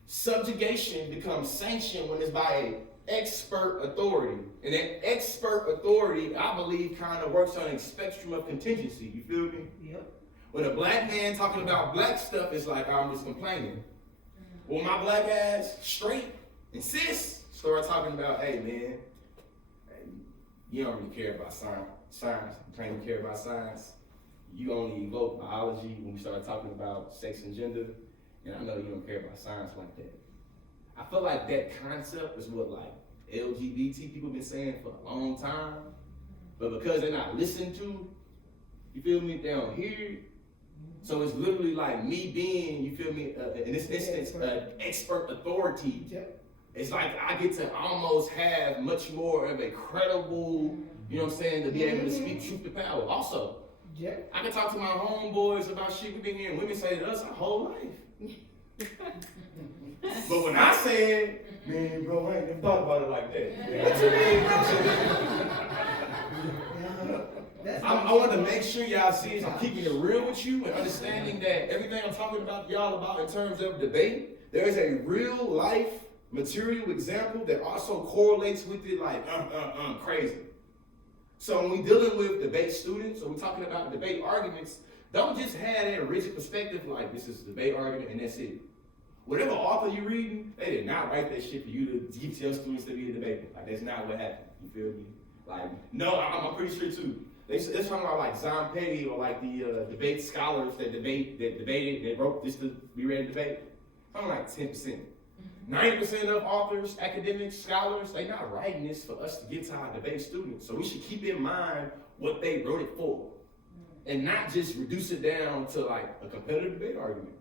subjugation becomes sanctioned when it's by an expert authority. And that expert authority, I believe, kind of works on a spectrum of contingency. You feel me? Yep. When a black man talking about black stuff, it's like, I'm just complaining. When my black ass straight and cis start talking about, hey man, you don't really care about science. You can't even care about science. You only evoke biology when we start talking about sex and gender. And I know you don't care about science like that. I feel like that concept is what like LGBT people been saying for a long time. But because they're not listened to, you feel me, they don't hear it. So it's literally like me being, you feel me, in this instance, an expert authority. Yep. It's like I get to almost have much more of a credible, you know what I'm saying, to be able to speak truth to power. Also, Yep. I can talk to my homeboys about shit we've been hearing women say to us our whole life. But when I said, man, bro, I ain't never thought about it like that. What you mean, bro? I want to make sure y'all see I'm keeping it real with you and understanding that everything I'm talking about y'all about in terms of debate, there is a real life material example that also correlates with it like crazy. So when we dealing with debate students or we talking about debate arguments, don't just have that rigid perspective like this is a debate argument and that's it. Whatever author you're reading, they did not write that shit for you to give to your students to be a debater. Like that's not what happened. You feel me? Like no, I'm pretty sure too. They're talking about like Zon Petty or like the debate scholars that debated, that wrote this to be ready to debate. I'm like 10%. 90% of authors, academics, scholars, they're not writing this for us to get to our debate students. So we should keep in mind what they wrote it for. And not just reduce it down to like a competitive debate argument.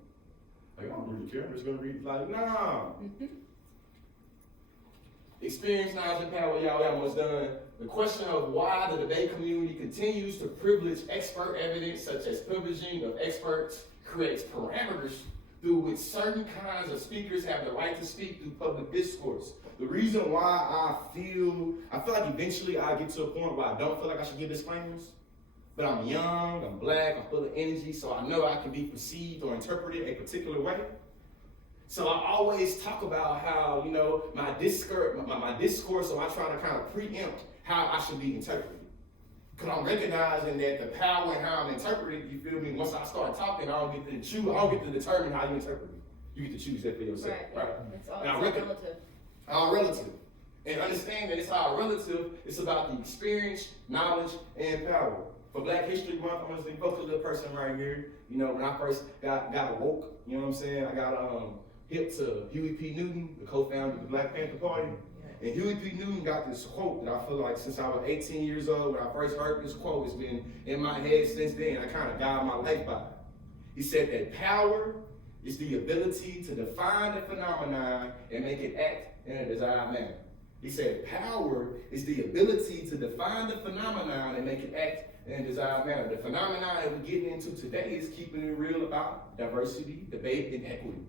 Like, I don't really care, I'm just gonna read like, nah. Experience, knowledge, and power, y'all almost done. The question of why the debate community continues to privilege expert evidence, such as privileging of experts, creates parameters through which certain kinds of speakers have the right to speak through public discourse. The reason why I feel like eventually I get to a point where I don't feel like I should give disclaimers, but I'm young, I'm black, I'm full of energy, so I know I can be perceived or interpreted a particular way. So I always talk about how, you know, my discourse, so I try to kind of preempt how I should be interpreted. Because I'm recognizing that the power in how I'm interpreted, you feel me, once I start talking, I don't get to choose, I don't get to determine how you interpret it. You get to choose that for yourself, right? It's all And relative. All relative. And understand that it's all relative, it's about the experience, knowledge, and power. For Black History Month, I'm gonna invoke a little person right here. You know, when I first got awoke, you know what I'm saying? I got hip to Huey P. Newton, the co-founder of the Black Panther Party. And Huey P. Newton got this quote that I feel like since I was 18 years old, when I first heard this quote, it's been in my head since then. I kind of guide my life by it. He said that power is the ability to define a phenomenon and make it act in a desired manner. He said power is the ability to define the phenomenon and make it act in a desired manner. The phenomenon that we're getting into today is keeping it real about diversity, debate, and equity.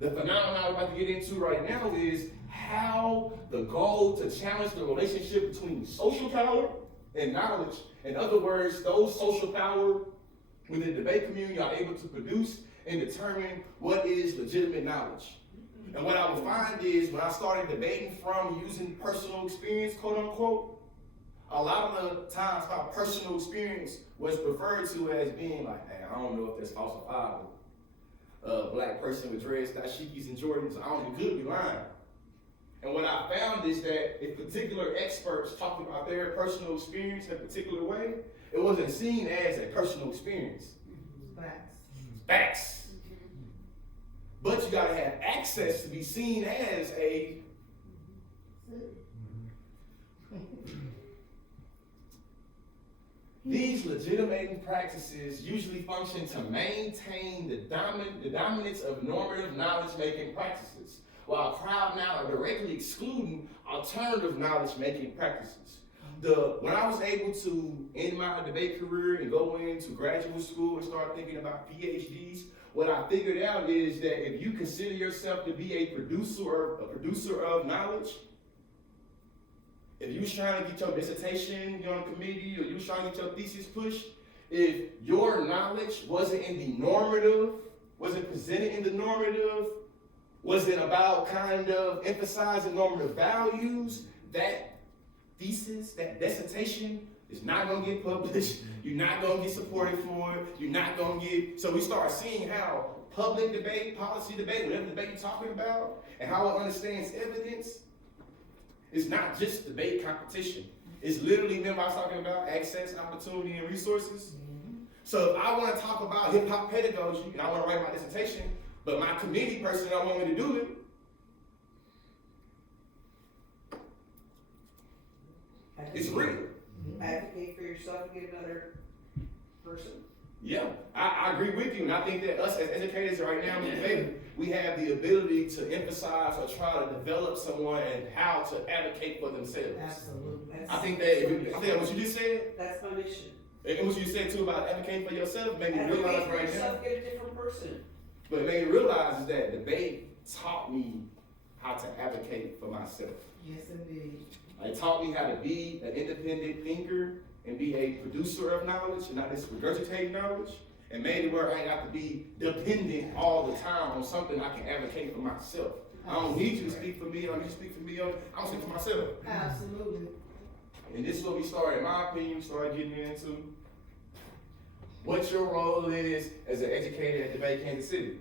The phenomenon we're about to get into right now is how the goal to challenge the relationship between social power and knowledge. In other words, those social power within the debate community are able to produce and determine what is legitimate knowledge. And what I would find is when I started debating from using personal experience, quote unquote, a lot of the times my personal experience was referred to as being like, hey, I don't know if that's falsifiable. A black person with dreads, dashikis, and Jordans, I don't could be lying. And what I found is that if particular experts talked about their personal experience in a particular way, it wasn't seen as a personal experience. Facts. But you gotta have access to be seen as a. These legitimating practices usually function to maintain the dominance of normative knowledge-making practices, while crowd now are directly excluding alternative knowledge-making practices. When I was able to end my debate career and go into graduate school and start thinking about PhDs, what I figured out is that if you consider yourself to be a producer of knowledge, if you was trying to get your dissertation on a committee, or you was trying to get your thesis pushed, if your knowledge wasn't in the normative, wasn't presented in the normative, wasn't about kind of emphasizing normative values, that thesis, that dissertation is not gonna get published. You're not gonna get supported for it. You're not gonna get, so we start seeing how public debate, policy debate, whatever debate you're talking about, and how it understands evidence, is not just debate competition. It's literally, remember I was talking about access, opportunity, and resources? So if I want to talk about hip hop pedagogy and I want to write my dissertation, but my committee person don't want me to do it, it's real. Advocate for yourself and get another person. Yeah, I agree with you, and I think that us as educators right now in the debate, we have the ability to emphasize or try to develop someone and how to advocate for themselves. Absolutely. I think that what you just said, That's my mission. and what you said too about advocating for yourself, made me Advocate realize for right now. yourself, get a different person. But it made me realize is that debate taught me how to advocate for myself. Yes, indeed. It taught me how to be an independent thinker and be a producer of knowledge and not just regurgitate knowledge. And made it where I ain't got to be dependent all the time on something I can advocate for myself. I don't need you to speak for me. I don't need you to speak for me. I don't speak for myself. Absolutely. And this is what we started, in my opinion, we started getting into what your role is as an educator at Debate Kansas City.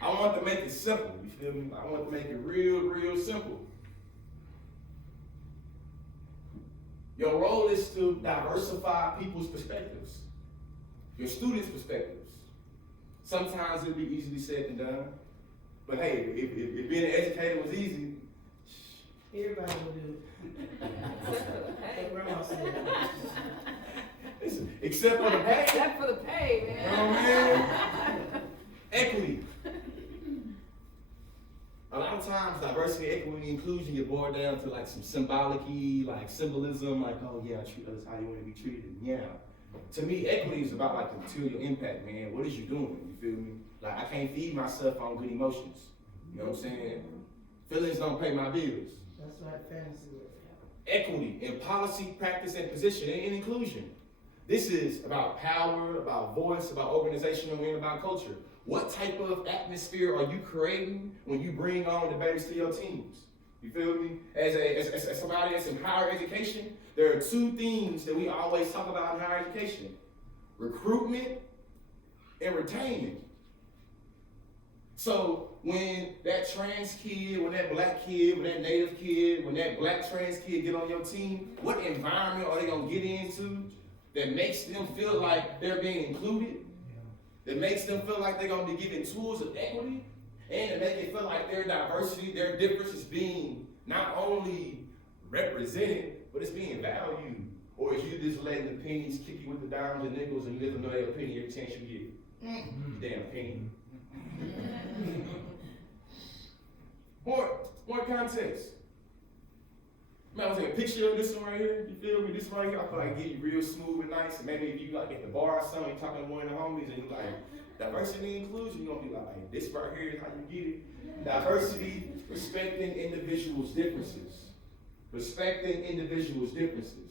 I want to make it simple, you feel me? I want to make it real simple. Your role is to diversify people's perspectives, your students' perspectives. Sometimes it'll be easily said and done, but hey, if being an educator was easy, Everybody will do it. Like Grandma said. listen, except for the pay. Except for the pay, You man. know what I mean? Equity. A lot of times, diversity, equity, and inclusion get boiled down to like some symbolic-y, like symbolism, like, oh yeah, treat others how you want to be treated. Yeah. To me, equity is about like the material impact, man. What is you doing? You feel me? Like, I can't feed myself on good emotions. You know what I'm saying? Feelings don't pay my bills. That's right, fantasy world. Equity in policy, practice, and position, and inclusion. This is about power, about voice, about organizational, and about culture. What type of atmosphere are you creating when you bring on debaters to your teams? You feel me? As somebody that's in higher education, there are two things that we always talk about in higher education: recruitment and retainment. So when that trans kid, when that black kid, when that native kid, when that black trans kid get on your team, what environment are they gonna get into that makes them feel like they're being included? That makes them feel like they're gonna be given tools of equity, and to make it feel like their diversity, their difference is being not only represented, but it's being valued. Or is you just letting the pennies kick you with the dimes and nickels and you let them know they're a penny every chance you get? Damn penny. More context. Man, I was taking a picture of this one right here. You feel me? This right here, I feel like get you real smooth and nice. And maybe if you like at the bar or something, you're talking to one of the homies and you like diversity and inclusion, you're gonna be like, this right here is how you get it. Diversity, respecting individuals' differences. Respecting individuals' differences.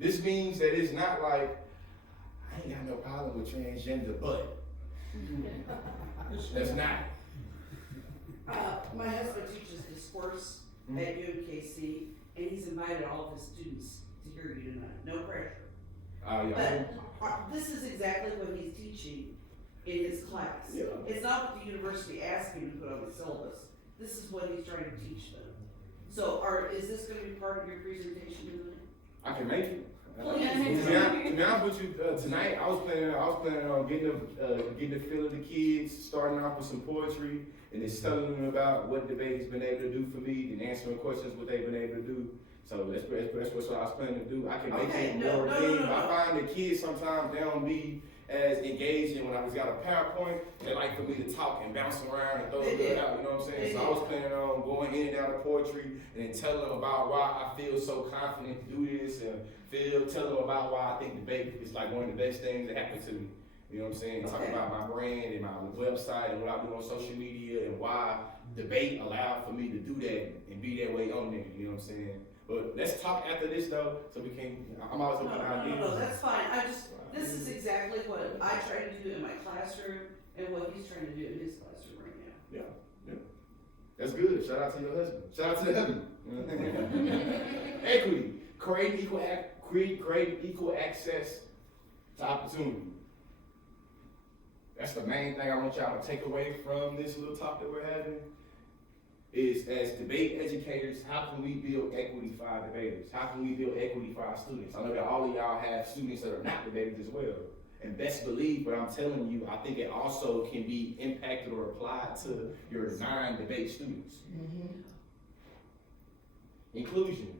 This means that it's not like, I ain't got no problem with transgender, but. That's not. My husband teaches discourse at UMKC, and he's invited all of his students to hear you tonight. No pressure. Yeah. But this is exactly what he's teaching in his class. Yeah. It's not what the university asked him to put on the syllabus. This is what he's trying to teach them. So, is this going to be part of your presentation tonight? I can make it. Please. To be honest with you, tonight I was planning on getting the feel of the kids, starting off with some poetry, and then telling them about what debate has been able to do for me, and answering questions what they've been able to do. So that's what I was planning to do. I can make it more things. I find the kids sometimes they don't be as engaging when I just got a PowerPoint. They like for me to talk and bounce around and throw it out, you know what I'm saying? So I was planning on going in and out of poetry and then telling them about why I feel so confident to do this and telling them about why I think debate is like one of the best things that happened to me. You know what I'm saying? Talk Okay. about my brand and my website and what I do on social media and why debate allowed for me to do that and be that way on there. You know what I'm saying? But let's talk after this though, so we can. I'm always open to ideas. No, that's fine. This is exactly what I try to do in my classroom and what he's trying to do in his classroom right now. Yeah. That's good. Shout out to your husband. Shout out to the husband. Equity. Create equal access to opportunity. That's the main thing I want y'all to take away from this little talk that we're having. Is as debate educators, how can we build equity for our debaters? How can we build equity for our students? I know that all of y'all have students that are not debaters as well. And best believe what I'm telling you, I think it also can be impacted or applied to your non-debate students. Inclusion.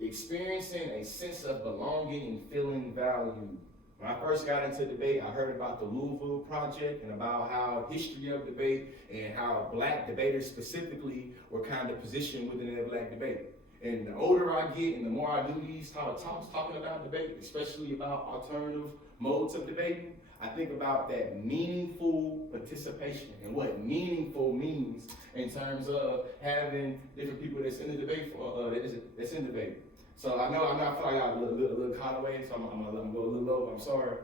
Experiencing a sense of belonging and feeling valued. When I first got into debate, I heard about the Louisville Project and about how history of debate and how black debaters specifically were kind of positioned within that black debate. And the older I get and the more I do these kind of talks talking about debate, especially about alternative modes of debating, I think about that meaningful participation and what meaningful means in terms of having different people that's in the debate that's in debate. So I know I feel like I got a little caught away, so I'm gonna let them go a little low. I'm sorry.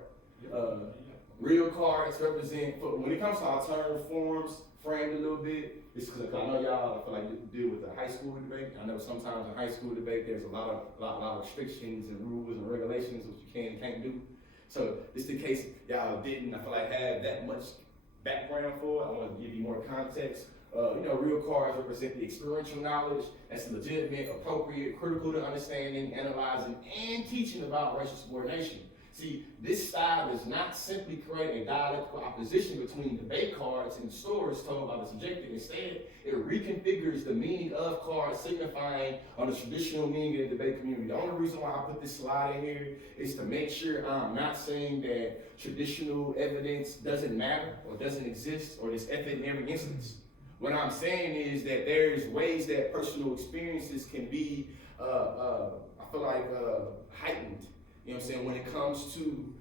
Real cards represent, when it comes to alternative forms, framed a little bit, it's because I know y'all, I feel like you deal with the high school debate. I know sometimes in high school debate, there's a lot of restrictions and rules and regulations which you can and can't do. So this the case y'all didn't, I feel like, have that much background for it. I want to give you more context. Real cards represent the experiential knowledge that's legitimate, appropriate, critical to understanding, analyzing, and teaching about racial subordination. See, this style does not simply create a dialectical opposition between debate cards and stories told by the subjective. Instead, it reconfigures the meaning of cards, signifying on the traditional meaning in the debate community. The only reason why I put this slide in here is to make sure I'm not saying that traditional evidence doesn't matter or doesn't exist or is effort in every instance. What I'm saying is that there's ways that personal experiences can be, I feel like, heightened. You know what I'm saying, when it comes to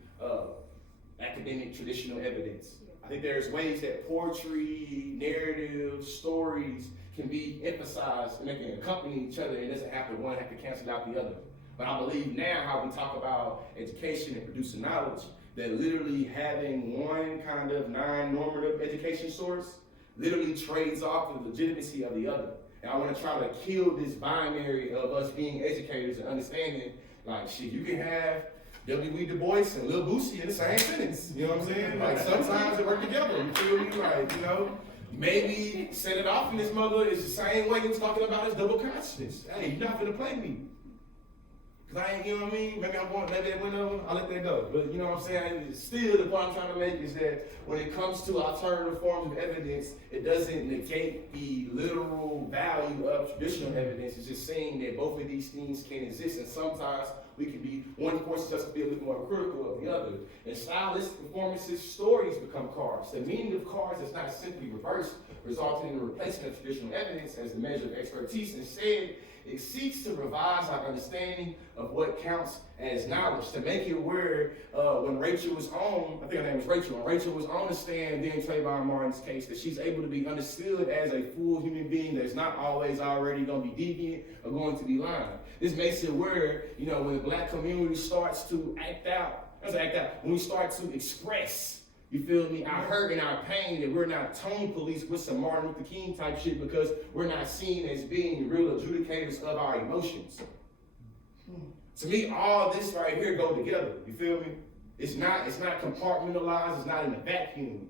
academic traditional evidence. I think there's ways that poetry, narrative, stories can be emphasized and they can accompany each other. It doesn't have to, one have to cancel out the other. But I believe now how we talk about education and producing knowledge, that literally having one kind of non-normative education source literally trades off the legitimacy of the other. And I want to try to kill this binary of us being educators and understanding, like, shit, you can have W.E. Du Bois and Lil Boosie in the same sentence. You know what I'm saying? Like, sometimes it work together. You feel me? Like, maybe set it off in this mother is the same way he was talking about his double consciousness. Hey, you're not gonna play me. Cause I ain't, you know what I mean? Maybe it went over, I'll let that go. But you know what I'm saying? Still, the point I'm trying to make is that when it comes to alternative forms of evidence, it doesn't negate the literal value of traditional evidence. It's just saying that both of these things can exist, and sometimes we can be, one forces us to be a little more critical of the other. In stylistic performances, stories become cards. The meaning of cards is not simply reversed, resulting in the replacement of traditional evidence as the measure of expertise. Instead, it seeks to revise our understanding of what counts as knowledge, to make it where when Rachel was on, I think her name was Rachel, when Rachel was on the stand in Trayvon Martin's case, that she's able to be understood as a full human being that's not always already going to be deviant or going to be lying. This makes it where, when the black community starts to when we start to express, you feel me, our hurt and our pain, that we're not tone police with some Martin Luther King type shit because we're not seen as being real adjudicators of our emotions. To me, all this right here go together, you feel me? It's not compartmentalized, it's not in a vacuum.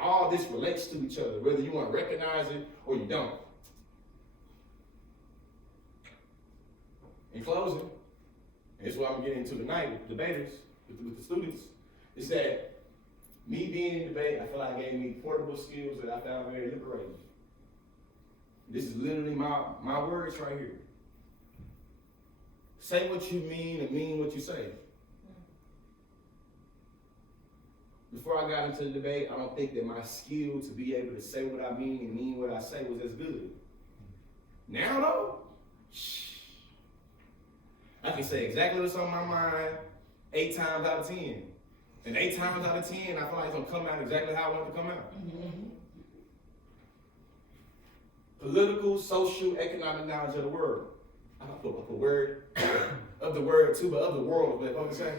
All this relates to each other, whether you want to recognize it or you don't. In closing, and this is what I'm getting into tonight with debaters, with the students, is that me being in debate, I feel like gave me portable skills that I found very liberating. This is literally my words right here. Say what you mean and mean what you say. Before I got into the debate, I don't think that my skill to be able to say what I mean and mean what I say was as good. Now though, I can say exactly what's on my mind 8 times out of 10. And 8 times out of 10, I feel like it's gonna come out exactly how I want it to come out. Political, social, economic knowledge of the world. I put a word of the word too, but of the world, but what I'm saying.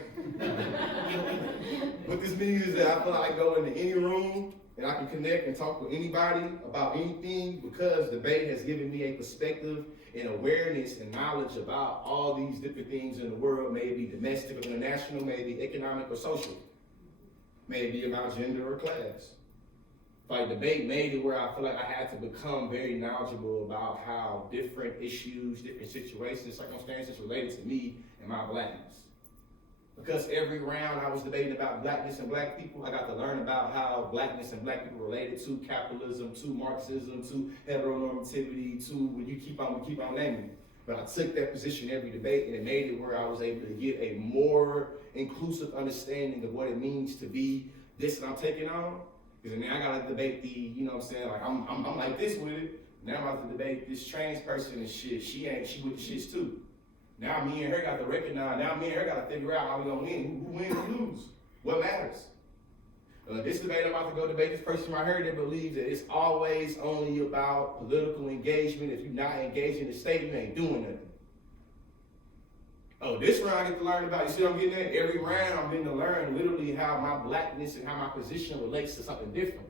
What this means is that I feel like I go into any room and I can connect and talk with anybody about anything because debate has given me a perspective and awareness and knowledge about all these different things in the world, maybe domestic or international, maybe economic or social, maybe about gender or class. Like debate made it where I feel like I had to become very knowledgeable about how different issues, different situations, circumstances related to me and my blackness. Because every round I was debating about blackness and black people, I got to learn about how blackness and black people related to capitalism, to Marxism, to heteronormativity, to when you keep on naming it. But I took that position every debate and it made it where I was able to get a more inclusive understanding of what it means to be this that I'm taking on. Because now I gotta debate the, you know what I'm saying, like I'm like this with it. Now I'm about to debate this trans person and shit. She with the shits too. Now me and her got to recognize, now me and her got to figure out how we gonna win. Who wins, who lose? What matters? This debate I'm about to go debate this person right here that believes that it's always only about political engagement. If you're not engaged in the state, you ain't doing nothing. Oh, this round I get to learn about, you see what I'm getting at? Every round I'm getting to learn literally how my blackness and how my position relates to something different.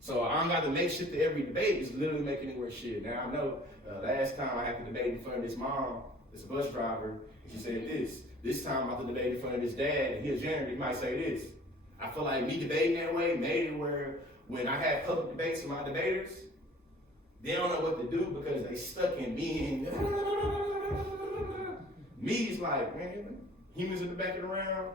So I don't got to make shit to every debate, it's literally making it worth shit. Now I know last time I had to debate in front of this mom, this bus driver, and she said this. This time I'm about to debate in front of this dad, and he's a janitor, he might say this. I feel like me debating that way made it where when I have public debates with my debaters, they don't know what to do because they stuck in being me is like, man, humans in the back of the round,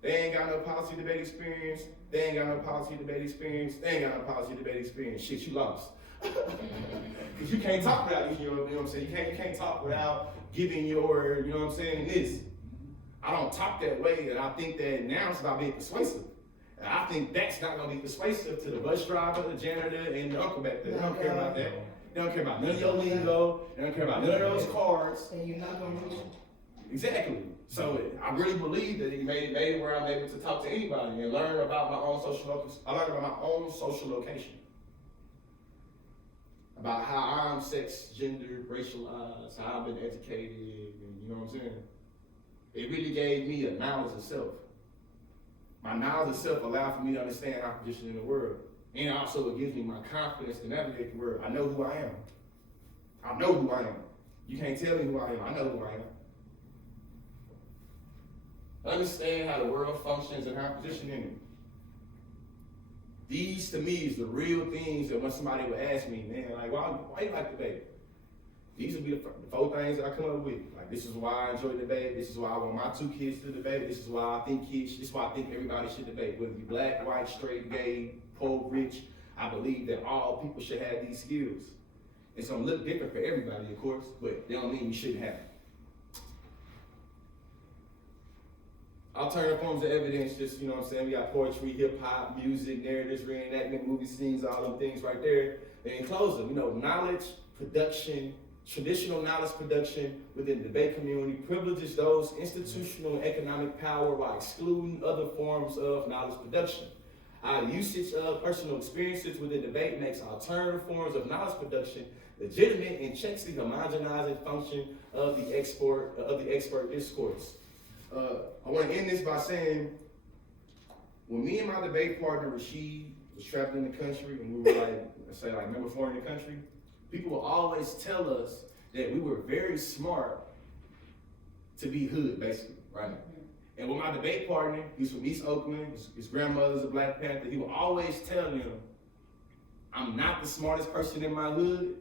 they ain't got no policy debate experience, they ain't got no policy debate experience, they ain't got no policy debate experience. Shit, you lost. Because you can't talk without, you know what I'm saying? You can't talk without giving your, you know what I'm saying, this. I don't talk that way, and I think that now it's about being persuasive. And I think that's not gonna be persuasive to the bus driver, the janitor, and the uncle back there. They don't care about that. They don't care about none of your lingo. They don't care about none of those cards. And you're not gonna reach them. Exactly. So I really believe that it made it where I'm able to talk to anybody and learn about my own social location. About how I'm sex, gender, racialized, how I've been educated, and you know what I'm saying? It really gave me a knowledge of self. My knowledge of self allowed for me to understand our position in the world. And also it gives me my confidence to navigate the world. I know who I am. I know who I am. You can't tell me who I am. I know who I am. Understand how the world functions and how I'm positioned in it. These to me is the real things that when somebody would ask me, man, like, why you like debate? These would be the 4 things that I come up with. Like, this is why I enjoy debate. This is why I want my 2 kids to debate. This is why I think this is why I think everybody should debate. Whether you black, white, straight, gay, poor, rich, I believe that all people should have these skills. It's gonna look different for everybody, of course, but they don't mean you shouldn't have it. Alternative forms of evidence, just, you know what I'm saying? We got poetry, hip hop, music, narratives, reenactment, movie scenes, all them things right there. And in closing, you know, knowledge production, traditional knowledge production within the debate community privileges those institutional and economic power while excluding other forms of knowledge production. Our usage of personal experiences within debate makes alternative forms of knowledge production legitimate and checks the homogenizing function of the expert discourse. I want to end this by saying, when me and my debate partner Rashid was traveling the country and we were like, let's say like number 4 in the country, people will always tell us that we were very smart to be hood, basically, right? And with my debate partner, he's from East Oakland, his grandmother's a Black Panther, he will always tell them, I'm not the smartest person in my hood.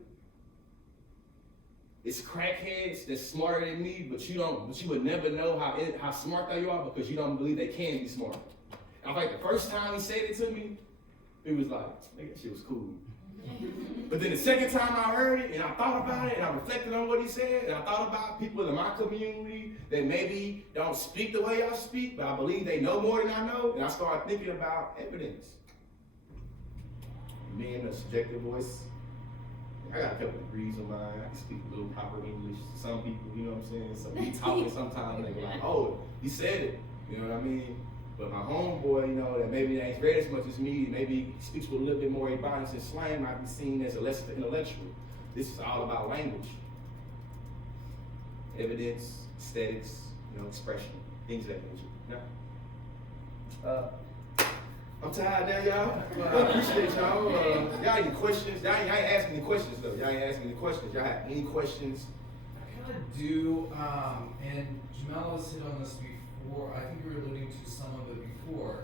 It's crackheads that's smarter than me, but you would never know how smart they are because you don't believe they can be smart. And like the first time he said it to me, it was like, that shit was cool. But then the second time I heard it and I thought about it and I reflected on what he said and I thought about people in my community that maybe don't speak the way I speak, but I believe they know more than I know, and I started thinking about evidence. Being a subjective voice, I got a couple degrees on mine. I can speak a little proper English to some people, you know what I'm saying? So me talking sometimes they go like, oh, he said it, you know what I mean? But my homeboy, you know, that maybe ain't read as much as me, maybe speaks with a little bit more ebonics and slang, might be seen as a less intellectual. This is all about language. Evidence, aesthetics, you know, expression, things of that nature. Yeah. I'm tired now, y'all. I appreciate y'all. Y'all any questions? Y'all ain't asking any questions though. Y'all ain't asking any questions. Y'all have any questions? I kind of do, and Jamel has hit on this before. I think you were alluding to some of it before.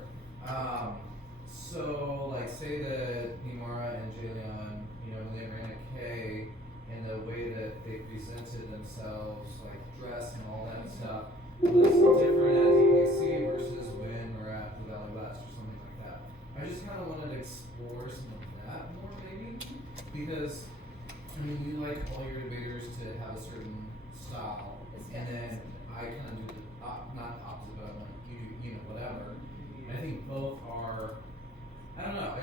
So, like, say that Nimara and Jalen, you know, when they ran a K, and the way that they presented themselves, like dress and all that stuff, was different at DKC versus when we're at the Valley West or something like that. I just kind of wanted to explore some of that more, maybe, because I mean, you like all your debaters to have a certain style, and then I kind of do the not opposite, but I'm like you know, whatever. And I think both are. I don't know.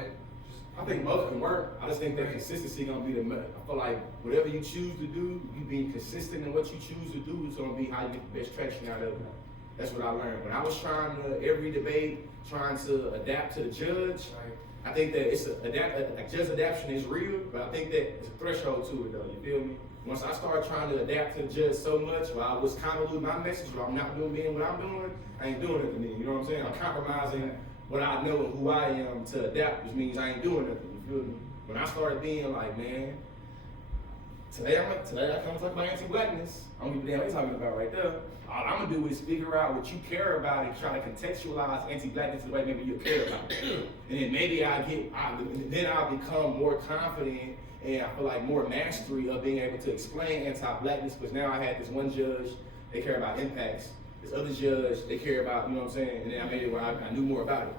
I think both can work. I just think that consistency gonna be the. I feel like whatever you choose to do, you being consistent in what you choose to do is gonna be how you get the best traction out of it. That's what I learned when I was trying to every debate, trying to adapt to the judge. I think that it's judge adaptation is real, but I think that it's a threshold to it though. You feel me? Once I started trying to adapt to the judge so much, where I was convoluting my message, where I'm not doing what I'm doing, I ain't doing it to me. You know what I'm saying? I'm compromising what I know and who I am to adapt, which means I ain't doing nothing. You feel me? When I started being like, man, today I come to talk about anti-blackness. I don't give a damn what I'm talking about right there. All I'm gonna do is figure out what you care about and try to contextualize anti-blackness the way maybe you care about it. And then maybe then I'll become more confident and I feel like more mastery of being able to explain anti-blackness, because now I had this one judge, they care about impacts. This other judge, they care about, you know what I'm saying? And then I made it where I knew more about it.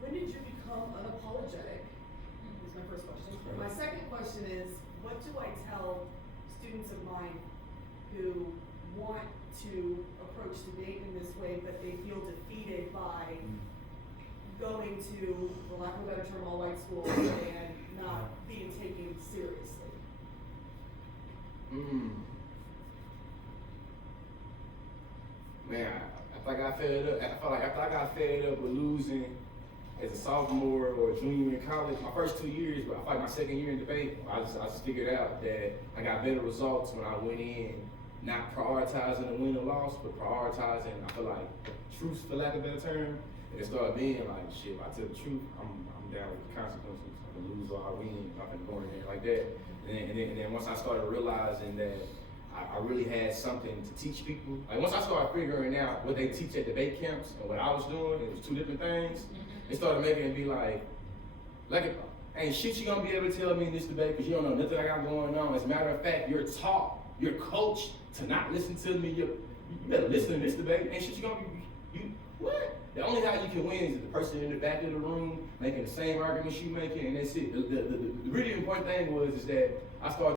When did you become unapologetic? Is my first question. My second question is, what do I tell students of mine who want to approach debate in this way, but they feel defeated by going to, for lack of a better term, all-white schools and not being taken seriously? Man, after I got fed up, I felt like after I got fed up with losing as a sophomore or a junior in college, my first 2 years, but I felt like my second year in debate, I just figured out that I got better results when I went in, not prioritizing the win or loss, but prioritizing, I feel like, truth, for lack of a better term. And it started being like, shit, if I tell the truth, I'm down with the consequences. I can lose or I win, I can go in there like that. And then once I started realizing that I really had something to teach people. Like once I started figuring out what they teach at debate camps and what I was doing, it was two different things. It started making it be like ain't shit you gonna be able to tell me in this debate because you don't know nothing I got going on. As a matter of fact, you're taught, you're coached to not listen to me. You better listen to this debate. Ain't shit you gonna be, what? The only how you can win is the person in the back of the room making the same arguments you making, and that's it. The really important thing is that I started